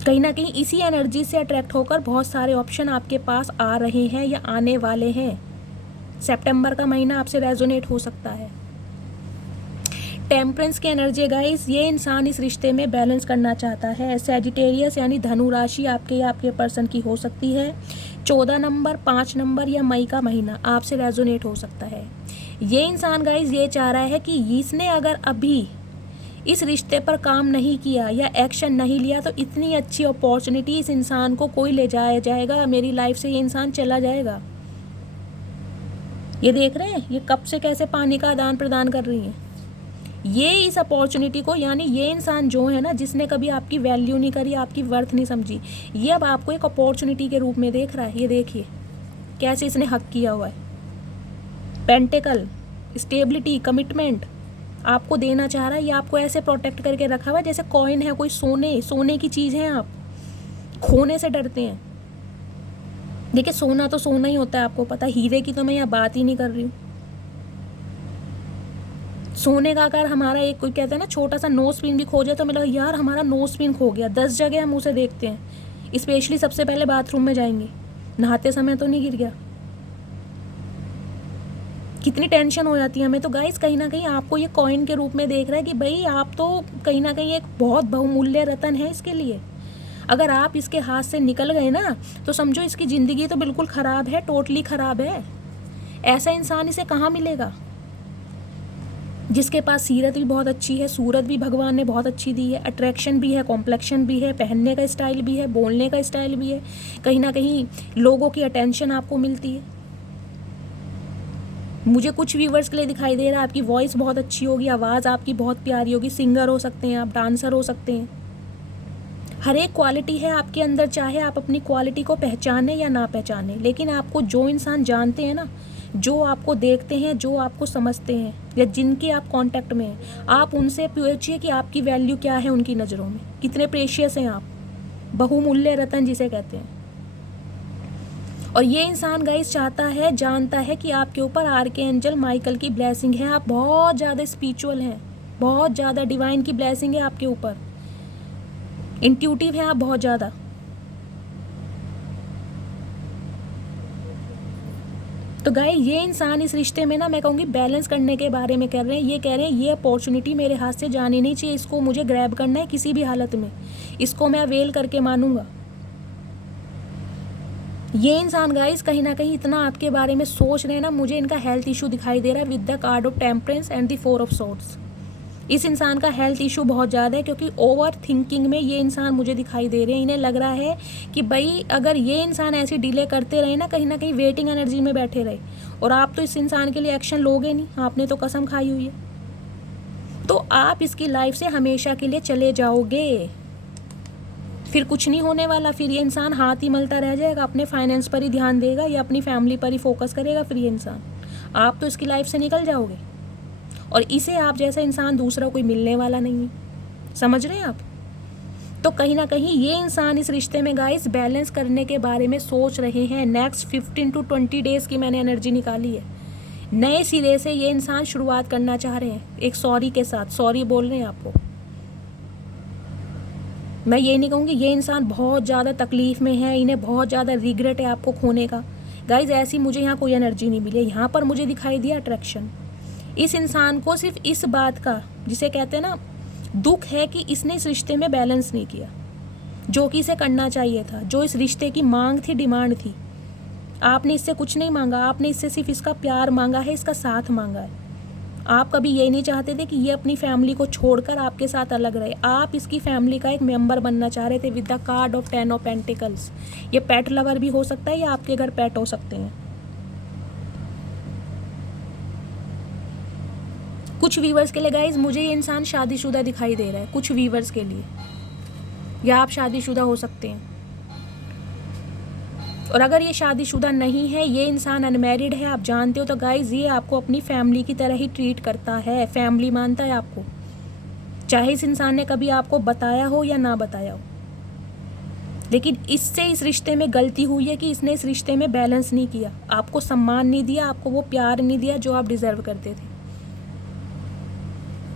कहीं ना कहीं इसी एनर्जी से अट्रैक्ट होकर बहुत सारे ऑप्शन आपके पास आ रहे हैं या आने वाले हैं। सितंबर का महीना आपसे रेजोनेट हो सकता है। टेम्परेंस की एनर्जी गाइस, ये इंसान इस रिश्ते में बैलेंस करना चाहता है। सैजिटेरियस यानी धनु राशि आपके या आपके पर्सन की हो सकती है। 14 नंबर, 5 नंबर या मई का महीना आपसे रेजोनेट हो सकता है। ये इंसान गाइस ये चाह रहा है कि इसने अगर अभी इस रिश्ते पर काम नहीं किया या एक्शन नहीं लिया तो इतनी अच्छी अपॉर्चुनिटी इस इंसान को कोई ले जाएगा, मेरी लाइफ से ये इंसान चला जाएगा। ये देख रहे हैं ये कब से कैसे पानी का आदान प्रदान कर रही हैं। ये इस अपॉर्चुनिटी को, यानी ये इंसान जो है ना जिसने कभी आपकी वैल्यू नहीं करी, आपकी वर्थ नहीं समझी, ये अब आपको एक अपॉर्चुनिटी के रूप में देख रहा है। ये देखिए कैसे इसने हक किया हुआ है। पेंटिकल, स्टेबिलिटी, कमिटमेंट आपको देना चाह रहा है। ये आपको ऐसे प्रोटेक्ट करके रखा हुआ है जैसे कॉइन है, कोई सोने की चीज़ है। आप खोने से डरते हैं। देखिए सोना तो सोना ही होता है, आपको पता है। हीरे की तो मैं यहाँ बात ही नहीं कर रही हूँ। सोने का अगर हमारा एक कोई कहता है ना छोटा सा नोज पिन भी खो जाए तो मैं लगा यार हमारा नोज पिन खो गया। 10 जगह हम उसे देखते हैं, स्पेशली सबसे पहले बाथरूम में जाएंगे, नहाते समय तो नहीं गिर गया। कितनी टेंशन हो जाती है हमें। तो गाइस कहीं ना कहीं आपको ये कॉइन के रूप में देख रहा है कि भाई आप तो कहीं ना कहीं एक बहुत बहुमूल्य रतन है इसके लिए। अगर आप इसके हाथ से निकल गए ना तो समझो इसकी ज़िंदगी तो बिल्कुल ख़राब है, टोटली ख़राब है। ऐसा इंसान इसे कहाँ मिलेगा जिसके पास सीरत भी बहुत अच्छी है, सूरत भी भगवान ने बहुत अच्छी दी है, अट्रैक्शन भी है, कॉम्प्लेक्शन भी है, पहनने का स्टाइल भी है, बोलने का स्टाइल भी है, कहीं ना कहीं लोगों की अटेंशन आपको मिलती है। मुझे कुछ व्यूवर्स के लिए दिखाई दे रहा है आपकी वॉइस बहुत अच्छी होगी, आवाज़ आपकी बहुत प्यारी होगी, सिंगर हो सकते हैं आप, डांसर हो सकते हैं। हर एक क्वालिटी है आपके अंदर, चाहे आप अपनी क्वालिटी को पहचाने या ना पहचाने, लेकिन आपको जो इंसान जानते हैं ना, जो आपको देखते हैं, जो आपको समझते हैं या जिनके आप कांटेक्ट में हैं, आप उनसे पूछिए कि आपकी वैल्यू क्या है उनकी नज़रों में, कितने प्रेशियस हैं आप, बहुमूल्य रतन जिसे कहते हैं। और ये इंसान गाइस चाहता है, जानता है कि आपके ऊपर आर्कएंजल माइकल की ब्लेसिंग है। आप बहुत ज़्यादा स्पिरिचुअल हैं, बहुत ज़्यादा डिवाइन की ब्लेसिंग है आपके ऊपर, इंट्यूटिव है आप बहुत ज़्यादा। तो गाइस ये इंसान इस रिश्ते में ना मैं कहूँगी बैलेंस करने के बारे में कर रहे हैं। ये कह रहे हैं ये अपॉर्चुनिटी मेरे हाथ से जानी नहीं चाहिए, इसको मुझे ग्रैब करना है किसी भी हालत में, इसको मैं अवेल करके मानूंगा। ये इंसान गाइस कहीं ना कहीं इतना आपके बारे में सोच रहे हैं ना, मुझे इनका हेल्थ इशू दिखाई दे रहा है with the card of temperance and the 4 of swords. इस इंसान का हेल्थ इशू बहुत ज़्यादा है, क्योंकि ओवर थिंकिंग में ये इंसान मुझे दिखाई दे रहे हैं। इन्हें लग रहा है कि भाई अगर ये इंसान ऐसे डिले करते रहे ना, कहीं ना कहीं वेटिंग एनर्जी में बैठे रहे, और आप तो इस इंसान के लिए एक्शन लोगे नहीं, आपने तो कसम खाई हुई है, तो आप इसकी लाइफ से हमेशा के लिए चले जाओगे। फिर कुछ नहीं होने वाला, फिर ये इंसान हाथ ही मलता रह जाएगा, अपने फाइनेंस पर ही ध्यान देगा या अपनी फैमिली पर ही फोकस करेगा। फिर ये इंसान, आप तो इसकी लाइफ से निकल जाओगे, और इसे आप जैसा इंसान दूसरा कोई मिलने वाला नहीं है। समझ रहे हैं आप? तो कहीं ना कहीं ये इंसान इस रिश्ते में गाइस बैलेंस करने के बारे में सोच रहे हैं। नेक्स्ट 15 to 20 डेज़ की मैंने एनर्जी निकाली है। नए सिरे से ये इंसान शुरुआत करना चाह रहे हैं, एक सॉरी के साथ। सॉरी बोल रहे हैं आपको। मैं ये नहीं कहूँगी ये इंसान बहुत ज़्यादा तकलीफ़ में है, इन्हें बहुत ज़्यादा रिग्रेट है आपको खोने का। गाइज ऐसी मुझे यहाँ कोई एनर्जी नहीं मिली। यहाँ पर मुझे दिखाई दिया अट्रैक्शन। इस इंसान को सिर्फ इस बात का, जिसे कहते हैं ना, दुख है कि इसने इस रिश्ते में बैलेंस नहीं किया जो कि इसे करना चाहिए था, जो इस रिश्ते की मांग थी, डिमांड थी। आपने इससे कुछ नहीं मांगा, आपने इससे सिर्फ इसका प्यार मांगा है, इसका साथ मांगा है। आप कभी ये नहीं चाहते थे कि ये अपनी फैमिली को छोड़कर आपके साथ अलग रहे। आप इसकी फैमिली का एक मेंबर बनना चाह रहे थे with the card of 10 of pentacles. ये पेट लवर भी हो सकता है या आपके घर पेट हो सकते हैं। कुछ व्यूवर्स के लिए गाइज मुझे ये इंसान शादीशुदा दिखाई दे रहा है, कुछ व्यूवर्स के लिए, या आप शादीशुदा हो सकते हैं। और अगर ये शादीशुदा नहीं है, ये इंसान अनमैरिड है, आप जानते हो, तो गाइज ये आपको अपनी फैमिली की तरह ही ट्रीट करता है, फैमिली मानता है आपको, चाहे इस इंसान ने कभी आपको बताया हो या ना बताया हो। लेकिन इससे इस रिश्ते में गलती हुई है कि इसने इस रिश्ते में बैलेंस नहीं किया, आपको सम्मान नहीं दिया, आपको वो प्यार नहीं दिया जो आप डिजर्व करते थे।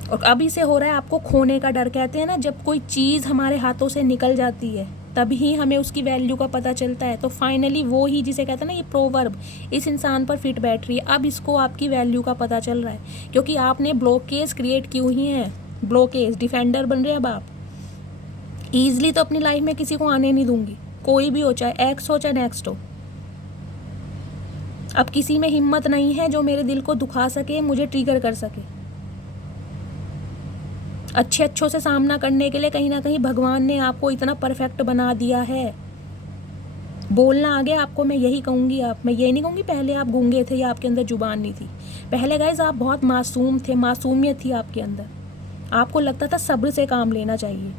और अभी से हो रहा है आपको खोने का डर। कहते हैं ना, जब कोई चीज़ हमारे हाथों से निकल जाती है तभी हमें उसकी वैल्यू का पता चलता है। तो फाइनली वो ही, जिसे कहते हैं ना, ये प्रोवर्ब इस इंसान पर फिट बैठ रही है। अब इसको आपकी वैल्यू का पता चल रहा है, क्योंकि आपने ब्लॉकेज क्रिएट की हुई हैं। ब्लॉकेज डिफेंडर बन रहे हैं अब आप। ईजिली तो अपनी लाइफ में किसी को आने नहीं दूंगी, कोई भी हो, चाहे एक्स हो चाहे नेक्स्ट हो। अब किसी में हिम्मत नहीं है जो मेरे दिल को दुखा सके, मुझे ट्रिगर कर सके। अच्छों से सामना करने के लिए कहीं ना कहीं भगवान ने आपको इतना परफेक्ट बना दिया है। बोलना आ गया आपको, मैं यही कहूँगी। मैं ये नहीं कहूँगी पहले आप गूंगे थे या आपके अंदर जुबान नहीं थी। पहले गाइज आप बहुत मासूम थे, मासूमियत थी आपके अंदर। आपको लगता था सब्र से काम लेना चाहिए।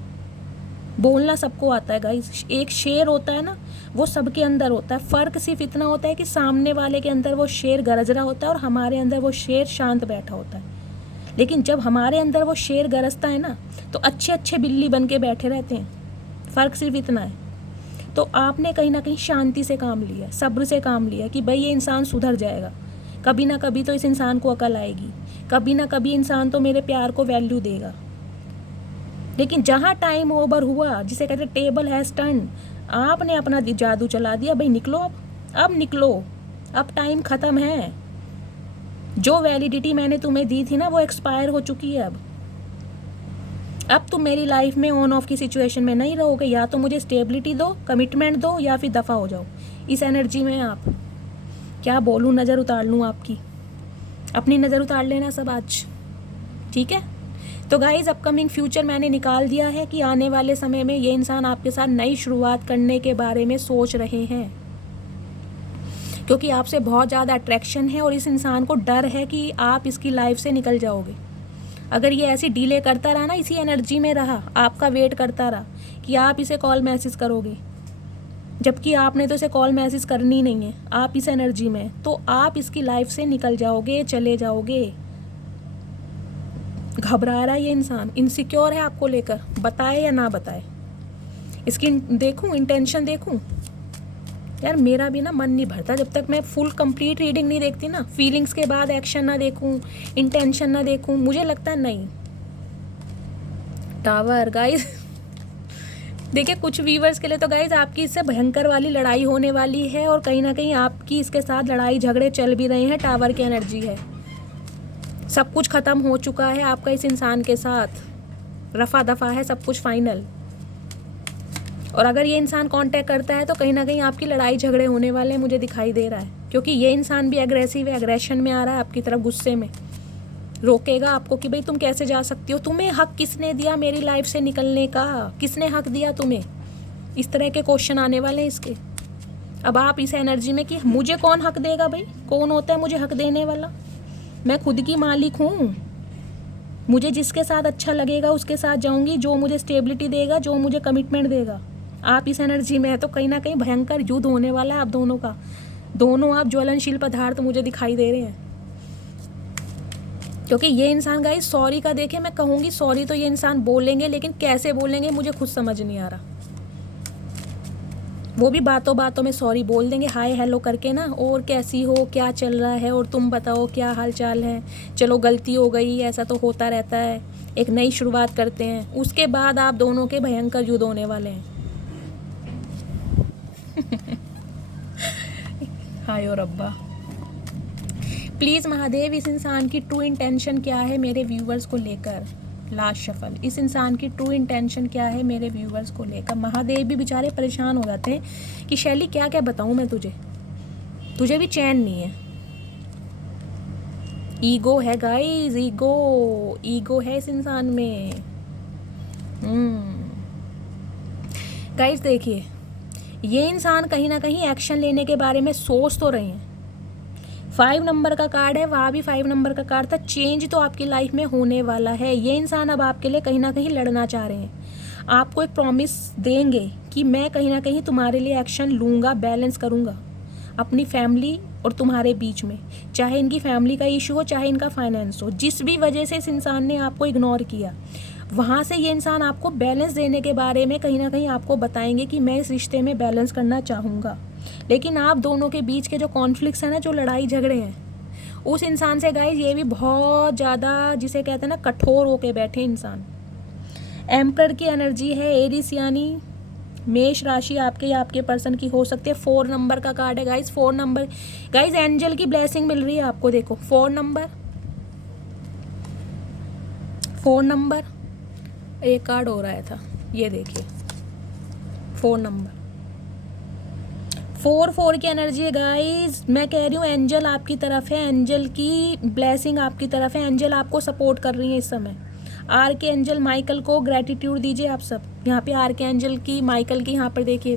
बोलना सबको आता है गाइज। एक शेर होता है ना, वो सबके अंदर होता है। फ़र्क सिर्फ इतना होता है कि सामने वाले के अंदर वो शेर गरज रहा होता है और हमारे अंदर वो शेर शांत बैठा होता है। लेकिन जब हमारे अंदर वो शेर गरजता है ना, तो अच्छे बिल्ली बन के बैठे रहते हैं। फ़र्क सिर्फ इतना है। तो आपने कहीं ना कहीं शांति से काम लिया, सब्र से काम लिया कि भाई ये इंसान सुधर जाएगा, कभी ना कभी तो इस इंसान को अकल आएगी, कभी ना कभी इंसान तो मेरे प्यार को वैल्यू देगा। लेकिन जहाँ टाइम ओवर हुआ, जिसे कहते हैं टेबल हैज़ टर्न, आपने अपना जादू चला दिया। भाई निकलो, अब निकलो, अब टाइम ख़त्म है। जो वैलिडिटी मैंने तुम्हें दी थी ना, वो एक्सपायर हो चुकी है। अब तुम मेरी लाइफ में ऑन ऑफ की सिचुएशन में नहीं रहोगे। या तो मुझे स्टेबिलिटी दो, कमिटमेंट दो, या फिर दफ़ा हो जाओ। इस एनर्जी में आप, क्या बोलूँ, नज़र उतार लूँ आपकी, अपनी नज़र उतार लेना सब आज, ठीक है। तो गाइज अपकमिंग फ्यूचर मैंने निकाल दिया है कि आने वाले समय में ये इंसान आपके साथ नई शुरुआत करने के बारे में सोच रहे हैं, क्योंकि आपसे बहुत ज़्यादा अट्रैक्शन है और इस इंसान को डर है कि आप इसकी लाइफ से निकल जाओगे। अगर ये ऐसी डीले करता रहा ना, इसी एनर्जी में रहा, आपका वेट करता रहा कि आप इसे कॉल मैसेज करोगे, जबकि आपने तो इसे कॉल मैसेज करनी नहीं है, आप इस एनर्जी में, तो आप इसकी लाइफ से निकल जाओगे, चले जाओगे। घबरा रहा है ये इंसान, इनसिक्योर है आपको लेकर, बताए या ना बताए। इसकी देखूं, इंटेंशन देखूं। यार मेरा भी ना मन नहीं भरता जब तक मैं फुल कंप्लीट रीडिंग नहीं देखती ना, फीलिंग्स के बाद एक्शन ना देखूं, इंटेंशन ना देखूं, मुझे लगता है नहीं। टावर गाइस, देखिए कुछ व्यूवर्स के लिए तो गाइज आपकी इससे भयंकर वाली लड़ाई होने वाली है, और कहीं ना कहीं आपकी इसके साथ लड़ाई झगड़े चल भी रहे हैं। टावर की एनर्जी है, सब कुछ ख़त्म हो चुका है आपका इस इंसान के साथ, रफा दफा है सब कुछ फाइनल। और अगर ये इंसान कांटेक्ट करता है तो कहीं ना कहीं आपकी लड़ाई झगड़े होने वाले हैं, मुझे दिखाई दे रहा है, क्योंकि ये इंसान भी एग्रेसिव है, एग्रेशन में आ रहा है आपकी तरफ, गुस्से में रोकेगा आपको कि भाई तुम कैसे जा सकती हो, तुम्हें हक किसने दिया मेरी लाइफ से निकलने का, किसने हक दिया तुम्हें। इस तरह के क्वेश्चन आने वाले हैं इसके। अब आप इस एनर्जी में कि मुझे कौन हक देगा, भाई कौन होता है मुझे हक देने वाला, मैं खुद की मालिक हूँ, मुझे जिसके साथ अच्छा लगेगा उसके साथ जाऊंगी, जो मुझे स्टेबिलिटी देगा, जो मुझे कमिटमेंट देगा। आप इस एनर्जी में है तो कहीं ना कहीं भयंकर युद्ध होने वाला है आप दोनों का। दोनों आप ज्वलनशील पदार्थ मुझे दिखाई दे रहे हैं, क्योंकि ये इंसान गाइस सॉरी का, देखे मैं कहूँगी सॉरी तो ये इंसान बोलेंगे, लेकिन कैसे बोलेंगे मुझे खुद समझ नहीं आ रहा। वो भी बातों बातों में सॉरी बोल देंगे, हाय हेलो करके ना, और कैसी हो, क्या चल रहा है, और तुम बताओ क्या हाल चाल है, चलो गलती हो गई, ऐसा तो होता रहता है, एक नई शुरुआत करते हैं। उसके बाद आप दोनों के भयंकर युद्ध होने वाले हैं। हाय और अब्बा, प्लीज़ महादेव इस इंसान की ट्रू इंटेंशन क्या है मेरे व्यूवर्स को लेकर। लास्ट शफल, इस इंसान की ट्रू इंटेंशन क्या है मेरे व्यूवर्स को लेकर। महादेव भी बेचारे परेशान हो जाते हैं कि शैली क्या क्या बताऊं मैं तुझे, तुझे भी चैन नहीं है। ईगो है गाइस, ईगो है इस इंसान में। गाइस देखिए, ये इंसान कहीं ना कहीं एक्शन लेने के बारे में सोच तो रहे हैं। 5 नंबर का कार्ड है, वहाँ भी 5 नंबर का कार्ड था। चेंज तो आपकी लाइफ में होने वाला है। ये इंसान अब आपके लिए कहीं ना कहीं लड़ना चाह रहे हैं, आपको एक प्रॉमिस देंगे कि मैं कहीं ना कहीं तुम्हारे लिए एक्शन लूँगा, बैलेंस करूँगा अपनी फैमिली और तुम्हारे बीच में, चाहे इनकी फैमिली का इशू हो, चाहे इनका फाइनेंस हो। जिस भी वजह से इस इंसान ने आपको इग्नोर किया, वहाँ से ये इंसान आपको बैलेंस देने के बारे में कहीं ना कहीं आपको बताएंगे कि मैं इस रिश्ते में बैलेंस करना चाहूँगा। लेकिन आप दोनों के बीच के जो कॉन्फ्लिक्ट्स हैं ना, जो लड़ाई झगड़े हैं, उस इंसान से गाइस ये भी बहुत ज़्यादा, जिसे कहते हैं ना, कठोर होके बैठे इंसान। एम्परर की एनर्जी है, एरिस यानी मेष राशि आपके या आपके पर्सन की हो सकती है। 4 नंबर का कार्ड है गाइस, 4 नंबर गाइस, एंजल की ब्लेसिंग मिल रही है आपको। देखो 4 नंबर एक कार्ड हो रहा था, ये देखिए 4 नंबर, 4 की एनर्जी है गाइस। मैं कह रही हूँ एंजल आपकी तरफ है, एंजल की ब्लेसिंग आपकी तरफ है, एंजल आपको सपोर्ट कर रही है इस समय। आर के एंजल माइकल को ग्रैटिट्यूड दीजिए आप सब। यहाँ पे आर के एंजल की, माइकल की, यहाँ पर देखिए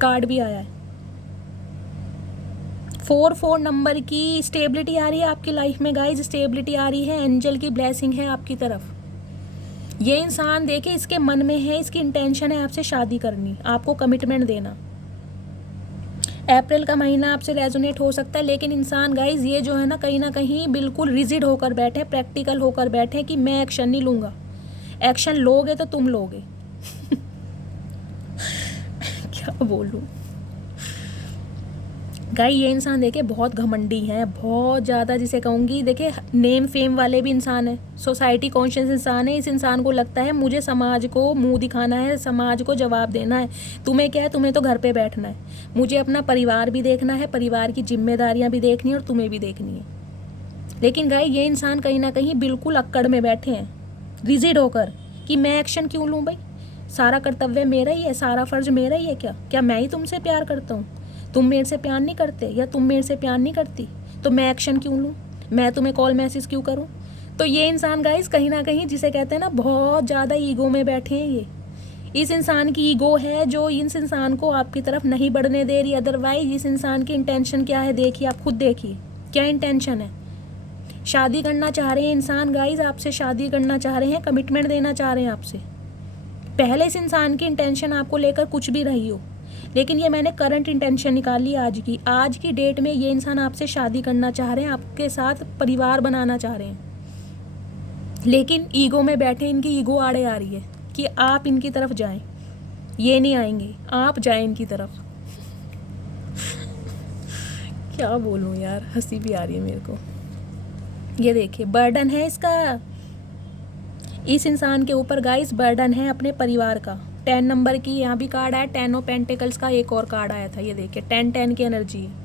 कार्ड भी आया है। 4 नंबर की स्टेबिलिटी आ रही है आपकी लाइफ में गाइस, स्टेबिलिटी आ रही है, एंजल की ब्लेसिंग है आपकी तरफ। ये इंसान देखिए, इसके मन में है, इसकी इंटेंशन है आपसे शादी करनी, आपको कमिटमेंट देना। अप्रैल का महीना आपसे रेजोनेट हो सकता है, लेकिन इंसान गाइज ये जो है ना कहीं बिल्कुल रिजिड होकर बैठे, प्रैक्टिकल होकर बैठे कि मैं एक्शन नहीं लूँगा। एक्शन लोगे तो तुम लोगे। क्या बोलूँ गाइस, ये इंसान देखिए बहुत घमंडी है, बहुत ज़्यादा, जिसे कहूँगी देखिए नेम फेम वाले भी इंसान है, सोसाइटी कॉन्शियस इंसान है। इस इंसान को लगता है मुझे समाज को मुंह दिखाना है, समाज को जवाब देना है। तुम्हें क्या है, तुम्हें तो घर पे बैठना है, मुझे अपना परिवार भी देखना है, परिवार की जिम्मेदारियाँ भी देखनी है और तुम्हें भी देखनी है। लेकिन गाइस ये इंसान कहीं ना कहीं बिल्कुल अक्कड़ में बैठे हैं, रिजिड होकर कि मैं एक्शन क्यों लूँ भाई, सारा कर्तव्य मेरा ही है, सारा फर्ज मेरा ही है। क्या मैं ही तुमसे प्यार करता हूँ, तुम मेरे से प्यार नहीं करते, या तुम मेरे से प्यार नहीं करती, तो मैं एक्शन क्यों लूँ, मैं तुम्हें कॉल मैसेज क्यों करूँ। तो ये इंसान गाइस कहीं ना कहीं, जिसे कहते हैं ना, बहुत ज़्यादा ईगो में बैठे हैं। ये इस इंसान की ईगो है जो इस इंसान को आपकी तरफ नहीं बढ़ने दे रही। अदरवाइज इस इंसान की इंटेंशन क्या है देखिए, आप खुद देखिए क्या इंटेंशन है। शादी करना चाह रहे हैं इंसान गाइस, आपसे शादी करना चाह रहे हैं, कमिटमेंट देना चाह रहे हैं आपसे। पहले इस इंसान की इंटेंशन आपको लेकर कुछ भी रही हो, लेकिन ये मैंने करंट इंटेंशन निकाली आज की डेट में। ये इंसान आपसे शादी करना चाह रहे हैं, आपके साथ परिवार बनाना चाह रहे हैं, लेकिन ईगो में बैठे, इनकी ईगो आड़े आ रही है कि आप इनकी तरफ जाएं, ये नहीं आएंगे, आप जाएं इनकी तरफ। क्या बोलूं यार, हंसी भी आ रही है मेरे को। ये देखिए बर्डन है इसका, इस इंसान के ऊपर गाइस बर्डन है अपने परिवार का, 10 नंबर की यहाँ भी कार्ड आया, 10 ऑफ पेंटिकल्स का एक और कार्ड आया था, ये देखिए 10 की एनर्जी है।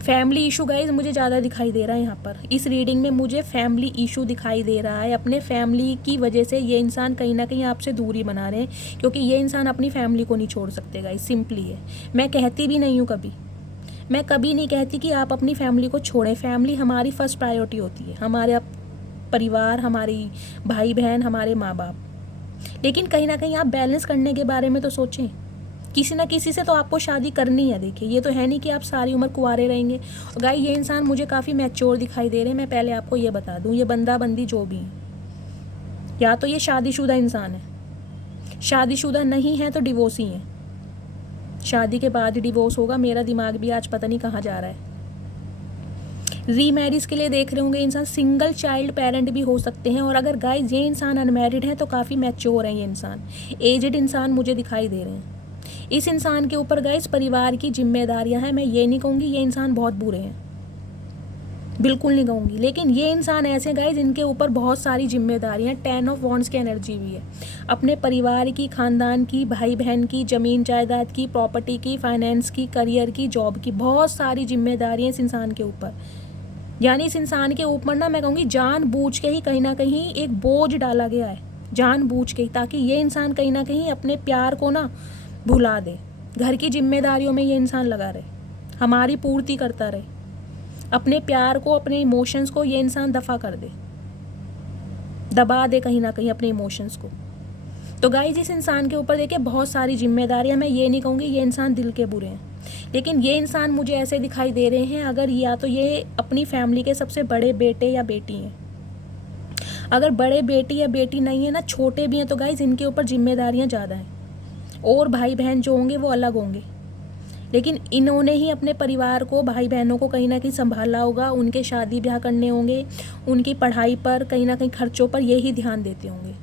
फैमिली इशू गाइज मुझे ज़्यादा दिखाई दे रहा है यहाँ पर, इस रीडिंग में मुझे फैमिली इशू दिखाई दे रहा है। अपने फैमिली की वजह से ये इंसान कहीं ना कहीं आपसे दूरी बना रहे हैं, क्योंकि ये इंसान अपनी फैमिली को नहीं छोड़ सकते गाइज, सिंपली है। मैं कहती भी नहीं हूँ कभी, मैं कभी नहीं कहती कि आप अपनी फैमिली को छोड़ें। फैमिली हमारी फर्स्ट प्रायोरिटी होती है, हमारे परिवार, हमारी भाई बहन, हमारे माँ बाप। लेकिन कहीं ना कहीं आप बैलेंस करने के बारे में तो सोचें। किसी ना किसी से तो आपको शादी करनी है। देखिए ये तो है नहीं कि आप सारी उम्र कुंवारे रहेंगे। गाइस ये इंसान मुझे काफ़ी मैच्योर दिखाई दे रहे हैं। मैं पहले आपको ये बता दूं, ये बंदा बंदी जो भी है, या तो ये शादीशुदा इंसान है, शादीशुदा नहीं है तो डिवोर्स ही है, शादी के बाद डिवोर्स होगा। मेरा दिमाग भी आज पता नहीं कहाँ जा रहा है। रीमैरिज के लिए देख रहे होंगे इंसान, सिंगल चाइल्ड पेरेंट भी हो सकते हैं। और अगर गाइस ये इंसान अनमैरिड है तो काफ़ी मैच्योर है ये इंसान, एजड इंसान मुझे दिखाई दे रहे हैं। इस इंसान के ऊपर गाइस परिवार की जिम्मेदारियां हैं। मैं ये नहीं कहूँगी ये इंसान बहुत बुरे हैं, बिल्कुल नहीं कहूँगी, लेकिन ये इंसान ऐसे गाइस इनके ऊपर बहुत सारी जिम्मेदारियां। 10 ऑफ वॉन्ड्स की एनर्जी भी है, अपने परिवार की, खानदान की, भाई बहन की, ज़मीन जायदाद की, प्रॉपर्टी की, फाइनेंस की, करियर की, जॉब की, बहुत सारी जिम्मेदारियाँ इस इंसान के ऊपर। यानी इस इंसान के ऊपर ना मैं कहूँगी जानबूझ के ही कहीं ना कहीं एक बोझ डाला गया है, जानबूझ के ही, ताकि ये इंसान कहीं ना कहीं अपने प्यार को ना भुला दे। घर की जिम्मेदारियों में ये इंसान लगा रहे, हमारी पूर्ति करता रहे, अपने प्यार को, अपने इमोशंस को ये इंसान दफ़ा कर दे, दबा दे कहीं ना कहीं अपने इमोशंस को। तो गाइस इस इंसान के ऊपर देखिए बहुत सारी जिम्मेदारियां। मैं ये नहीं कहूँगी ये इंसान दिल के बुरे हैं, लेकिन ये इंसान मुझे ऐसे दिखाई दे रहे हैं, अगर या तो ये अपनी फैमिली के सबसे बड़े बेटे या बेटी हैं। अगर बड़े बेटी या बेटी नहीं है ना, छोटे भी हैं, तो गाइस इनके ऊपर जिम्मेदारियाँ ज़्यादा हैं। और भाई बहन जो होंगे वो अलग होंगे, लेकिन इन्होंने ही अपने परिवार को, भाई बहनों को कहीं ना कहीं संभाला होगा। उनके शादी ब्याह करने होंगे, उनकी पढ़ाई पर, कहीं ना कहीं खर्चों पर यही ध्यान देते होंगे।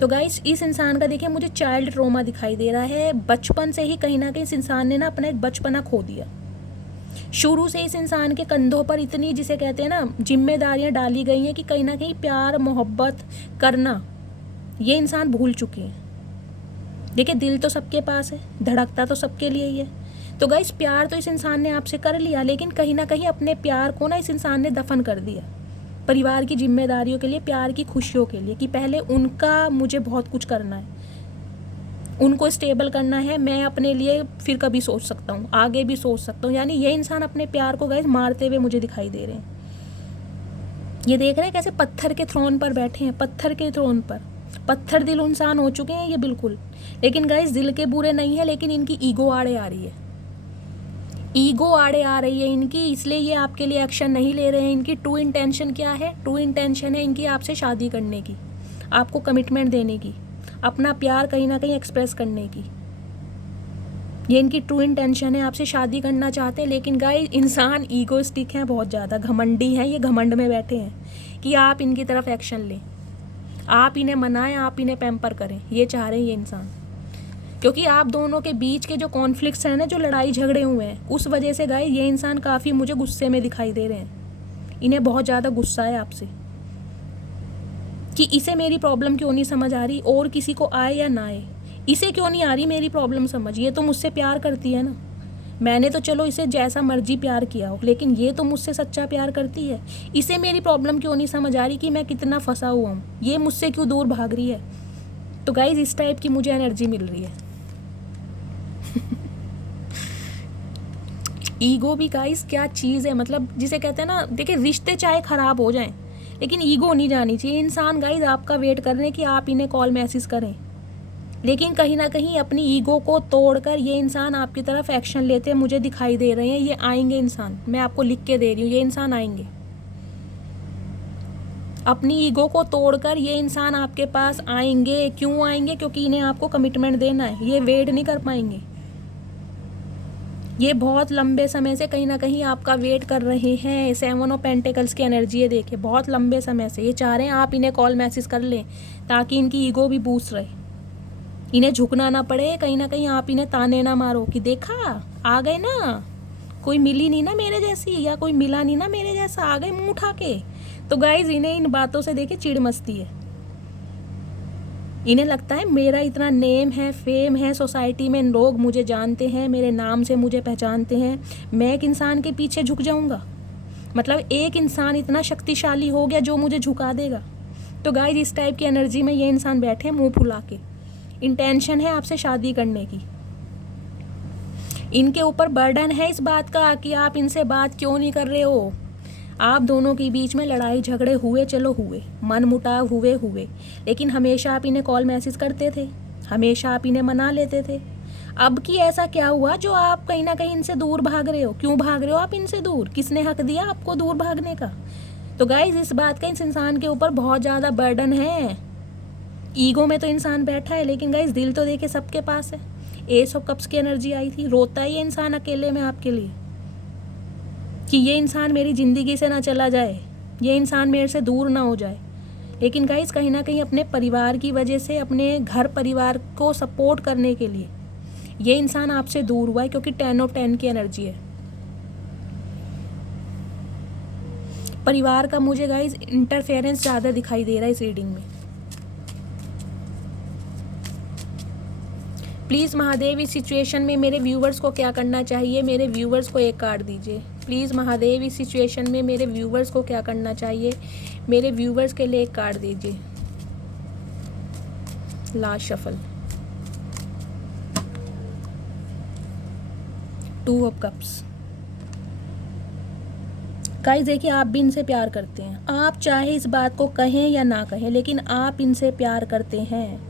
तो गाइस इस इंसान का देखिए मुझे चाइल्ड ट्रॉमा दिखाई दे रहा है। बचपन से ही कहीं ना कहीं इस इंसान ने ना अपना एक बचपना खो दिया। शुरू से इस इंसान के कंधों पर इतनी, जिसे कहते हैं ना, जिम्मेदारियां डाली गई हैं कि कहीं ना कहीं प्यार मोहब्बत करना ये इंसान भूल चुके हैं। देखिए दिल तो सबके पास है, धड़कता तो सबके लिए ही है। तो गाइस प्यार तो इस इंसान ने आपसे कर लिया, लेकिन कहीं ना कहीं अपने प्यार को ना इस इंसान ने दफन कर दिया परिवार की जिम्मेदारियों के लिए, प्यार की खुशियों के लिए, कि पहले उनका मुझे बहुत कुछ करना है, उनको स्टेबल करना है, मैं अपने लिए फिर कभी सोच सकता हूँ, आगे भी सोच सकता हूँ। यानी ये इंसान अपने प्यार को गाइस मारते हुए मुझे दिखाई दे रहे हैं। ये देख रहे हैं कैसे पत्थर के थ्रोन पर बैठे हैं, पत्थर के थ्रोन पर, पत्थर दिल इंसान हो चुके हैं ये बिल्कुल। लेकिन गाइस दिल के बुरे नहीं है, लेकिन इनकी ईगो आड़े आ रही है, ईगो आड़े आ रही है इनकी, इसलिए ये आपके लिए एक्शन नहीं ले रहे हैं। इनकी ट्रू इंटेंशन क्या है? ट्रू इंटेंशन है इनकी आपसे शादी करने की, आपको कमिटमेंट देने की, अपना प्यार कहीं ना कहीं एक्सप्रेस करने की। ये इनकी ट्रू इंटेंशन है, आपसे शादी करना चाहते हैं। लेकिन गाइस इंसान ईगोस्टिक हैं, बहुत ज़्यादा घमंडी हैं, ये घमंड में बैठे हैं कि आप इनकी तरफ एक्शन लें, आप इन्हें मनाएं, आप इन्हें पैम्पर करें, ये चाह रहे हैं ये इंसान। क्योंकि आप दोनों के बीच के जो कॉन्फ्लिक्ट्स हैं ना, जो लड़ाई झगड़े हुए हैं, उस वजह से गाइस ये इंसान काफ़ी मुझे गुस्से में दिखाई दे रहे हैं। इन्हें बहुत ज़्यादा गुस्सा है आपसे कि इसे मेरी प्रॉब्लम क्यों नहीं समझ आ रही, और किसी को आए या ना आए, इसे क्यों नहीं आ रही मेरी प्रॉब्लम समझ। ये तो मुझसे प्यार करती है ना, मैंने तो चलो इसे जैसा मर्जी प्यार किया हो, लेकिन ये तो मुझसे सच्चा प्यार करती है। इसे मेरी प्रॉब्लम क्यों नहीं समझ आ रही कि मैं कितना फंसा हुआ हूँ, ये मुझसे क्यों दूर भाग रही है। तो गाइज इस टाइप की मुझे एनर्जी मिल रही है। ईगो भी गाइस क्या चीज़ है, मतलब जिसे कहते हैं ना, देखिए रिश्ते चाहे ख़राब हो जाएं, लेकिन ईगो नहीं जानी चाहिए। इंसान गाइस आपका वेट कर रहे हैं कि आप इन्हें कॉल मैसेज करें, लेकिन कहीं ना कहीं अपनी ईगो को तोड़कर ये इंसान आपकी तरफ एक्शन लेते मुझे दिखाई दे रहे हैं। ये आएंगे इंसान, मैं आपको लिख के दे रही हूँ, ये इंसान आएंगे। अपनी ईगो को तोड़कर ये इंसान आपके पास आएंगे। क्यों आएंगे? क्योंकि इन्हें आपको कमिटमेंट देना है, ये वेट नहीं कर पाएंगे। ये बहुत लंबे समय से कहीं ना कहीं आपका वेट कर रहे हैं। 7 ऑफ पेंटिकल्स की एनर्जी है, देखिए बहुत लंबे समय से ये चाह रहे हैं आप इन्हें कॉल मैसेज कर लें, ताकि इनकी ईगो भी बूस्ट रहे, इन्हें झुकना ना पड़े, कहीं ना कहीं आप इन्हें ताने ना मारो कि देखा आ गए ना, कोई मिली नहीं ना मेरे जैसी, या कोई मिला नहीं ना मेरे जैसा, आ गए मुँह उठा के। तो गाइज इन्हें इन बातों से देखिए चिढ़ मचती है, इन्हें लगता है मेरा इतना नेम है, फेम है, सोसाइटी में लोग मुझे जानते हैं, मेरे नाम से मुझे पहचानते हैं, मैं एक इंसान के पीछे झुक जाऊंगा। मतलब एक इंसान इतना शक्तिशाली हो गया जो मुझे झुका देगा। तो गाइस इस टाइप की एनर्जी में ये इंसान बैठे हैं मुंह फुला के। इंटेंशन है आपसे शादी करने की। इनके ऊपर बर्डन है इस बात का कि आप इनसे बात क्यों नहीं कर रहे हो। आप दोनों के बीच में लड़ाई झगड़े हुए, चलो हुए, मन मुटाव हुए, लेकिन हमेशा आप इन्हें कॉल मैसेज करते थे, हमेशा आप इन्हें मना लेते थे। अब की ऐसा क्या हुआ जो आप कहीं ना कहीं इनसे दूर भाग रहे हो? क्यों भाग रहे हो आप इनसे दूर? किसने हक दिया आपको दूर भागने का? तो गाइज इस बात का इस इंसान के ऊपर बहुत ज़्यादा बर्डन है। ईगो में तो इंसान बैठा है, लेकिन गाइज दिल तो देखे सबके पास है। एस ऑफ कप्स की एनर्जी आई थी, रोता है ये इंसान अकेले में आपके लिए कि ये इंसान मेरी ज़िंदगी से ना चला जाए, ये इंसान मेरे से दूर ना हो जाए। लेकिन गाइज कहीं ना कहीं अपने परिवार की वजह से, अपने घर परिवार को सपोर्ट करने के लिए ये इंसान आपसे दूर हुआ है, क्योंकि 10 ऑफ 10 की एनर्जी है। परिवार का मुझे गाइज इंटरफेरेंस ज़्यादा दिखाई दे रहा है इस रीडिंग में। प्लीज़ महादेव इस सिचुएशन में मेरे व्यूवर्स को क्या करना चाहिए? मेरे व्यूवर्स को एक कार्ड दीजिए प्लीज़ महादेव। इस सिचुएशन में मेरे व्यूवर्स को क्या करना चाहिए? मेरे व्यूवर्स के लिए एक कार्ड दीजिए। Last shuffle, 2 of cups. Guys देखिए, आप भी इनसे प्यार करते हैं। आप चाहे इस बात को कहें या ना कहें, लेकिन आप इनसे प्यार करते हैं।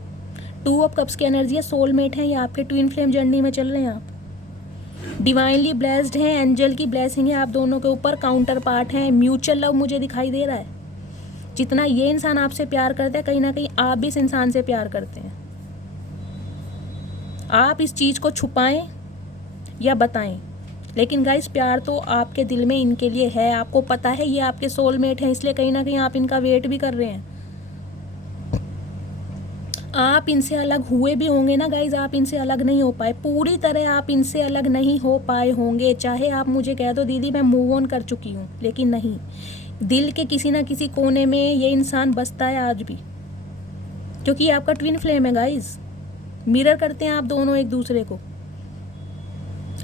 2 ऑफ कप्स की एनर्जी है, सोलमेट है, या आपके ट्विन फ्लेम जर्नी में चल रहे हैं आप। डिवाइनली ब्लेस्ड हैं, एंजल की ब्लेसिंग है आप दोनों के ऊपर, काउंटर पार्ट हैं, म्यूचुअल लव मुझे दिखाई दे रहा है। जितना ये इंसान आपसे प्यार करता है, कहीं ना कहीं आप भी इस इंसान से प्यार करते हैं। आप इस चीज़ को छुपाएं या बताएं, लेकिन गाइस प्यार तो आपके दिल में इनके लिए है। आपको पता है ये आपके सोलमेट हैं, इसलिए कहीं ना कहीं आप इनका वेट भी कर रहे हैं। आप इनसे अलग हुए भी होंगे ना गाइज, आप इनसे अलग नहीं हो पाए, पूरी तरह आप इनसे अलग नहीं हो पाए होंगे। चाहे आप मुझे कह दो दीदी मैं मूव ऑन कर चुकी हूँ, लेकिन नहीं, दिल के किसी ना किसी कोने में ये इंसान बसता है आज भी, क्योंकि ये आपका ट्विन फ्लेम है गाइज। मिरर करते हैं आप दोनों एक दूसरे को।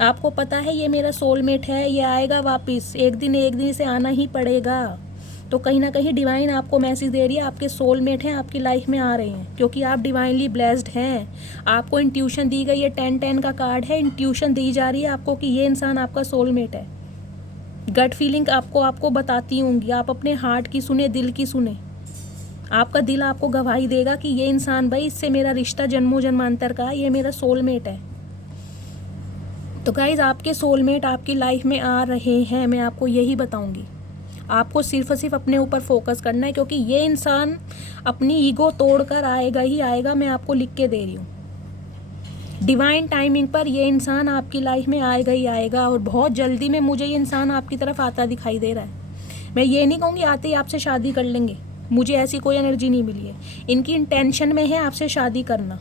आपको पता है ये मेरा सोलमेट है, ये आएगा वापस, एक दिन इसे आना ही पड़ेगा। तो कहीं ना कहीं डिवाइन आपको मैसेज दे रही है, आपके सोलमेट हैं, आपकी लाइफ में आ रहे हैं, क्योंकि आप डिवाइनली ब्लेस्ड हैं। आपको इंट्यूशन दी गई है, 10-10 का कार्ड है, इंट्यूशन दी जा रही है आपको कि ये इंसान आपका सोलमेट है। गट फीलिंग आपको बताती होंगी, आप अपने हार्ट की सुने, दिल की सुने। आपका दिल आपको गवाही देगा कि ये इंसान, भाई इससे मेरा रिश्ता जन्मों जन्मांतर का, ये मेरा सोलमेट है। तो गाइज आपके सोलमेट आपकी लाइफ में आ रहे हैं, मैं आपको यही बताऊंगी। आपको सिर्फ और सिर्फ अपने ऊपर फोकस करना है, क्योंकि ये इंसान अपनी ईगो तोड़कर आएगा ही आएगा, मैं आपको लिख के दे रही हूँ। डिवाइन टाइमिंग पर ये इंसान आपकी लाइफ में आएगा ही आएगा, और बहुत जल्दी में मुझे ये इंसान आपकी तरफ आता दिखाई दे रहा है। मैं ये नहीं कहूँगी आते ही आपसे शादी कर लेंगे, मुझे ऐसी कोई एनर्जी नहीं मिली है। इनकी इंटेंशन में है आपसे शादी करना,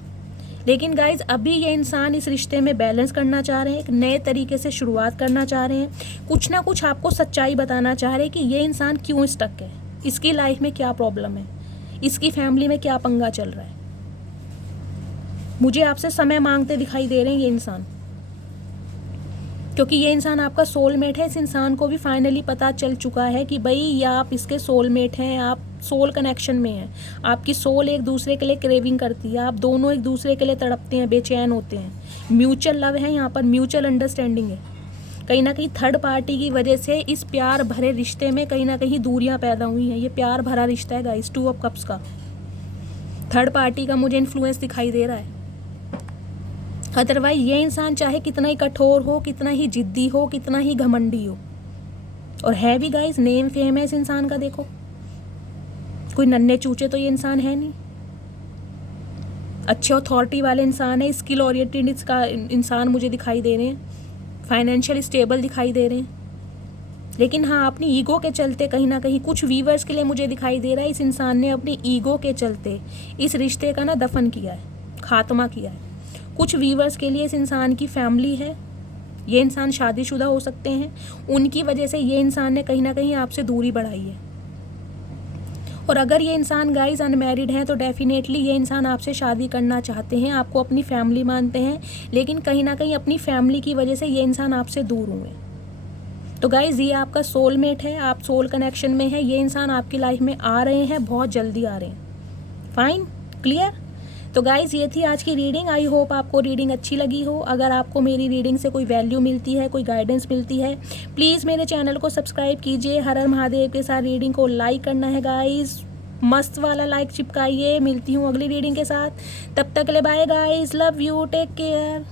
लेकिन गाइज अभी ये इंसान इस रिश्ते में बैलेंस करना चाह रहे हैं, एक नए तरीके से शुरुआत करना चाह रहे हैं। कुछ ना कुछ आपको सच्चाई बताना चाह रहे हैं कि ये इंसान क्यों स्टक है, इसकी लाइफ में क्या प्रॉब्लम है, इसकी फैमिली में क्या पंगा चल रहा है। मुझे आपसे समय मांगते दिखाई दे रहे हैं ये इंसान, क्योंकि ये इंसान आपका सोलमेट है। इस इंसान को भी फाइनली पता चल चुका है कि भाई ये आप इसके सोलमेट हैं, आप सोल कनेक्शन में हैं, आपकी सोल एक दूसरे के लिए क्रेविंग करती है, आप दोनों एक दूसरे के लिए तड़पते हैं, बेचैन होते हैं। म्यूचुअल लव है यहाँ पर, म्यूचुअल अंडरस्टैंडिंग है। कहीं ना कहीं थर्ड पार्टी की वजह से इस प्यार भरे रिश्ते में कहीं ना कहीं दूरियां पैदा हुई हैं। ये प्यार भरा रिश्ता है गाइस, 2 ऑफ कप्स का। थर्ड पार्टी का मुझे इन्फ्लुएंस दिखाई दे रहा है। अदरवाइज ये इंसान चाहे कितना ही कठोर हो, कितना ही जिद्दी हो, कितना ही घमंडी हो, और है भी गाइस, नेम फेम है इस इंसान का। देखो कोई नन्हे चूचे तो ये इंसान है नहीं, अच्छे अथॉरिटी वाले इंसान है, स्किल ओरिएंटेड इसका इंसान मुझे दिखाई दे रहे हैं, फाइनेंशियल स्टेबल दिखाई दे रहे हैं। लेकिन हाँ, अपनी ईगो के चलते कहीं ना कहीं कुछ व्यूवर्स के लिए मुझे दिखाई दे रहा है इस इंसान ने अपनी ईगो के चलते इस रिश्ते का ना दफन किया है, खात्मा किया है। कुछ व्यूवर्स के लिए इस इंसान की फैमिली है, ये इंसान शादीशुदा हो सकते हैं, उनकी वजह से ये इंसान ने कहीं ना कहीं आपसे दूरी बढ़ाई है। और अगर ये इंसान गाइस अनमैरिड हैं तो डेफिनेटली ये इंसान आपसे शादी करना चाहते हैं, आपको अपनी फैमिली मानते हैं, लेकिन कहीं ना कहीं अपनी फैमिली की वजह से ये इंसान आपसे दूर हुए। तो गाइज़ ये आपका सोलमेट है, आप सोल कनेक्शन में है, ये इंसान आपकी लाइफ में आ रहे हैं, बहुत जल्दी आ रहे हैं। Fine, clear. तो गाइज़ ये थी आज की रीडिंग। आई होप आपको रीडिंग अच्छी लगी हो। अगर आपको मेरी रीडिंग से कोई वैल्यू मिलती है, कोई गाइडेंस मिलती है, प्लीज़ मेरे चैनल को सब्सक्राइब कीजिए। हर हर महादेव के साथ रीडिंग को लाइक करना है गाइज़, मस्त वाला लाइक चिपकाइए। मिलती हूँ अगली रीडिंग के साथ, तब तक के लिए bye guys, love you, take care.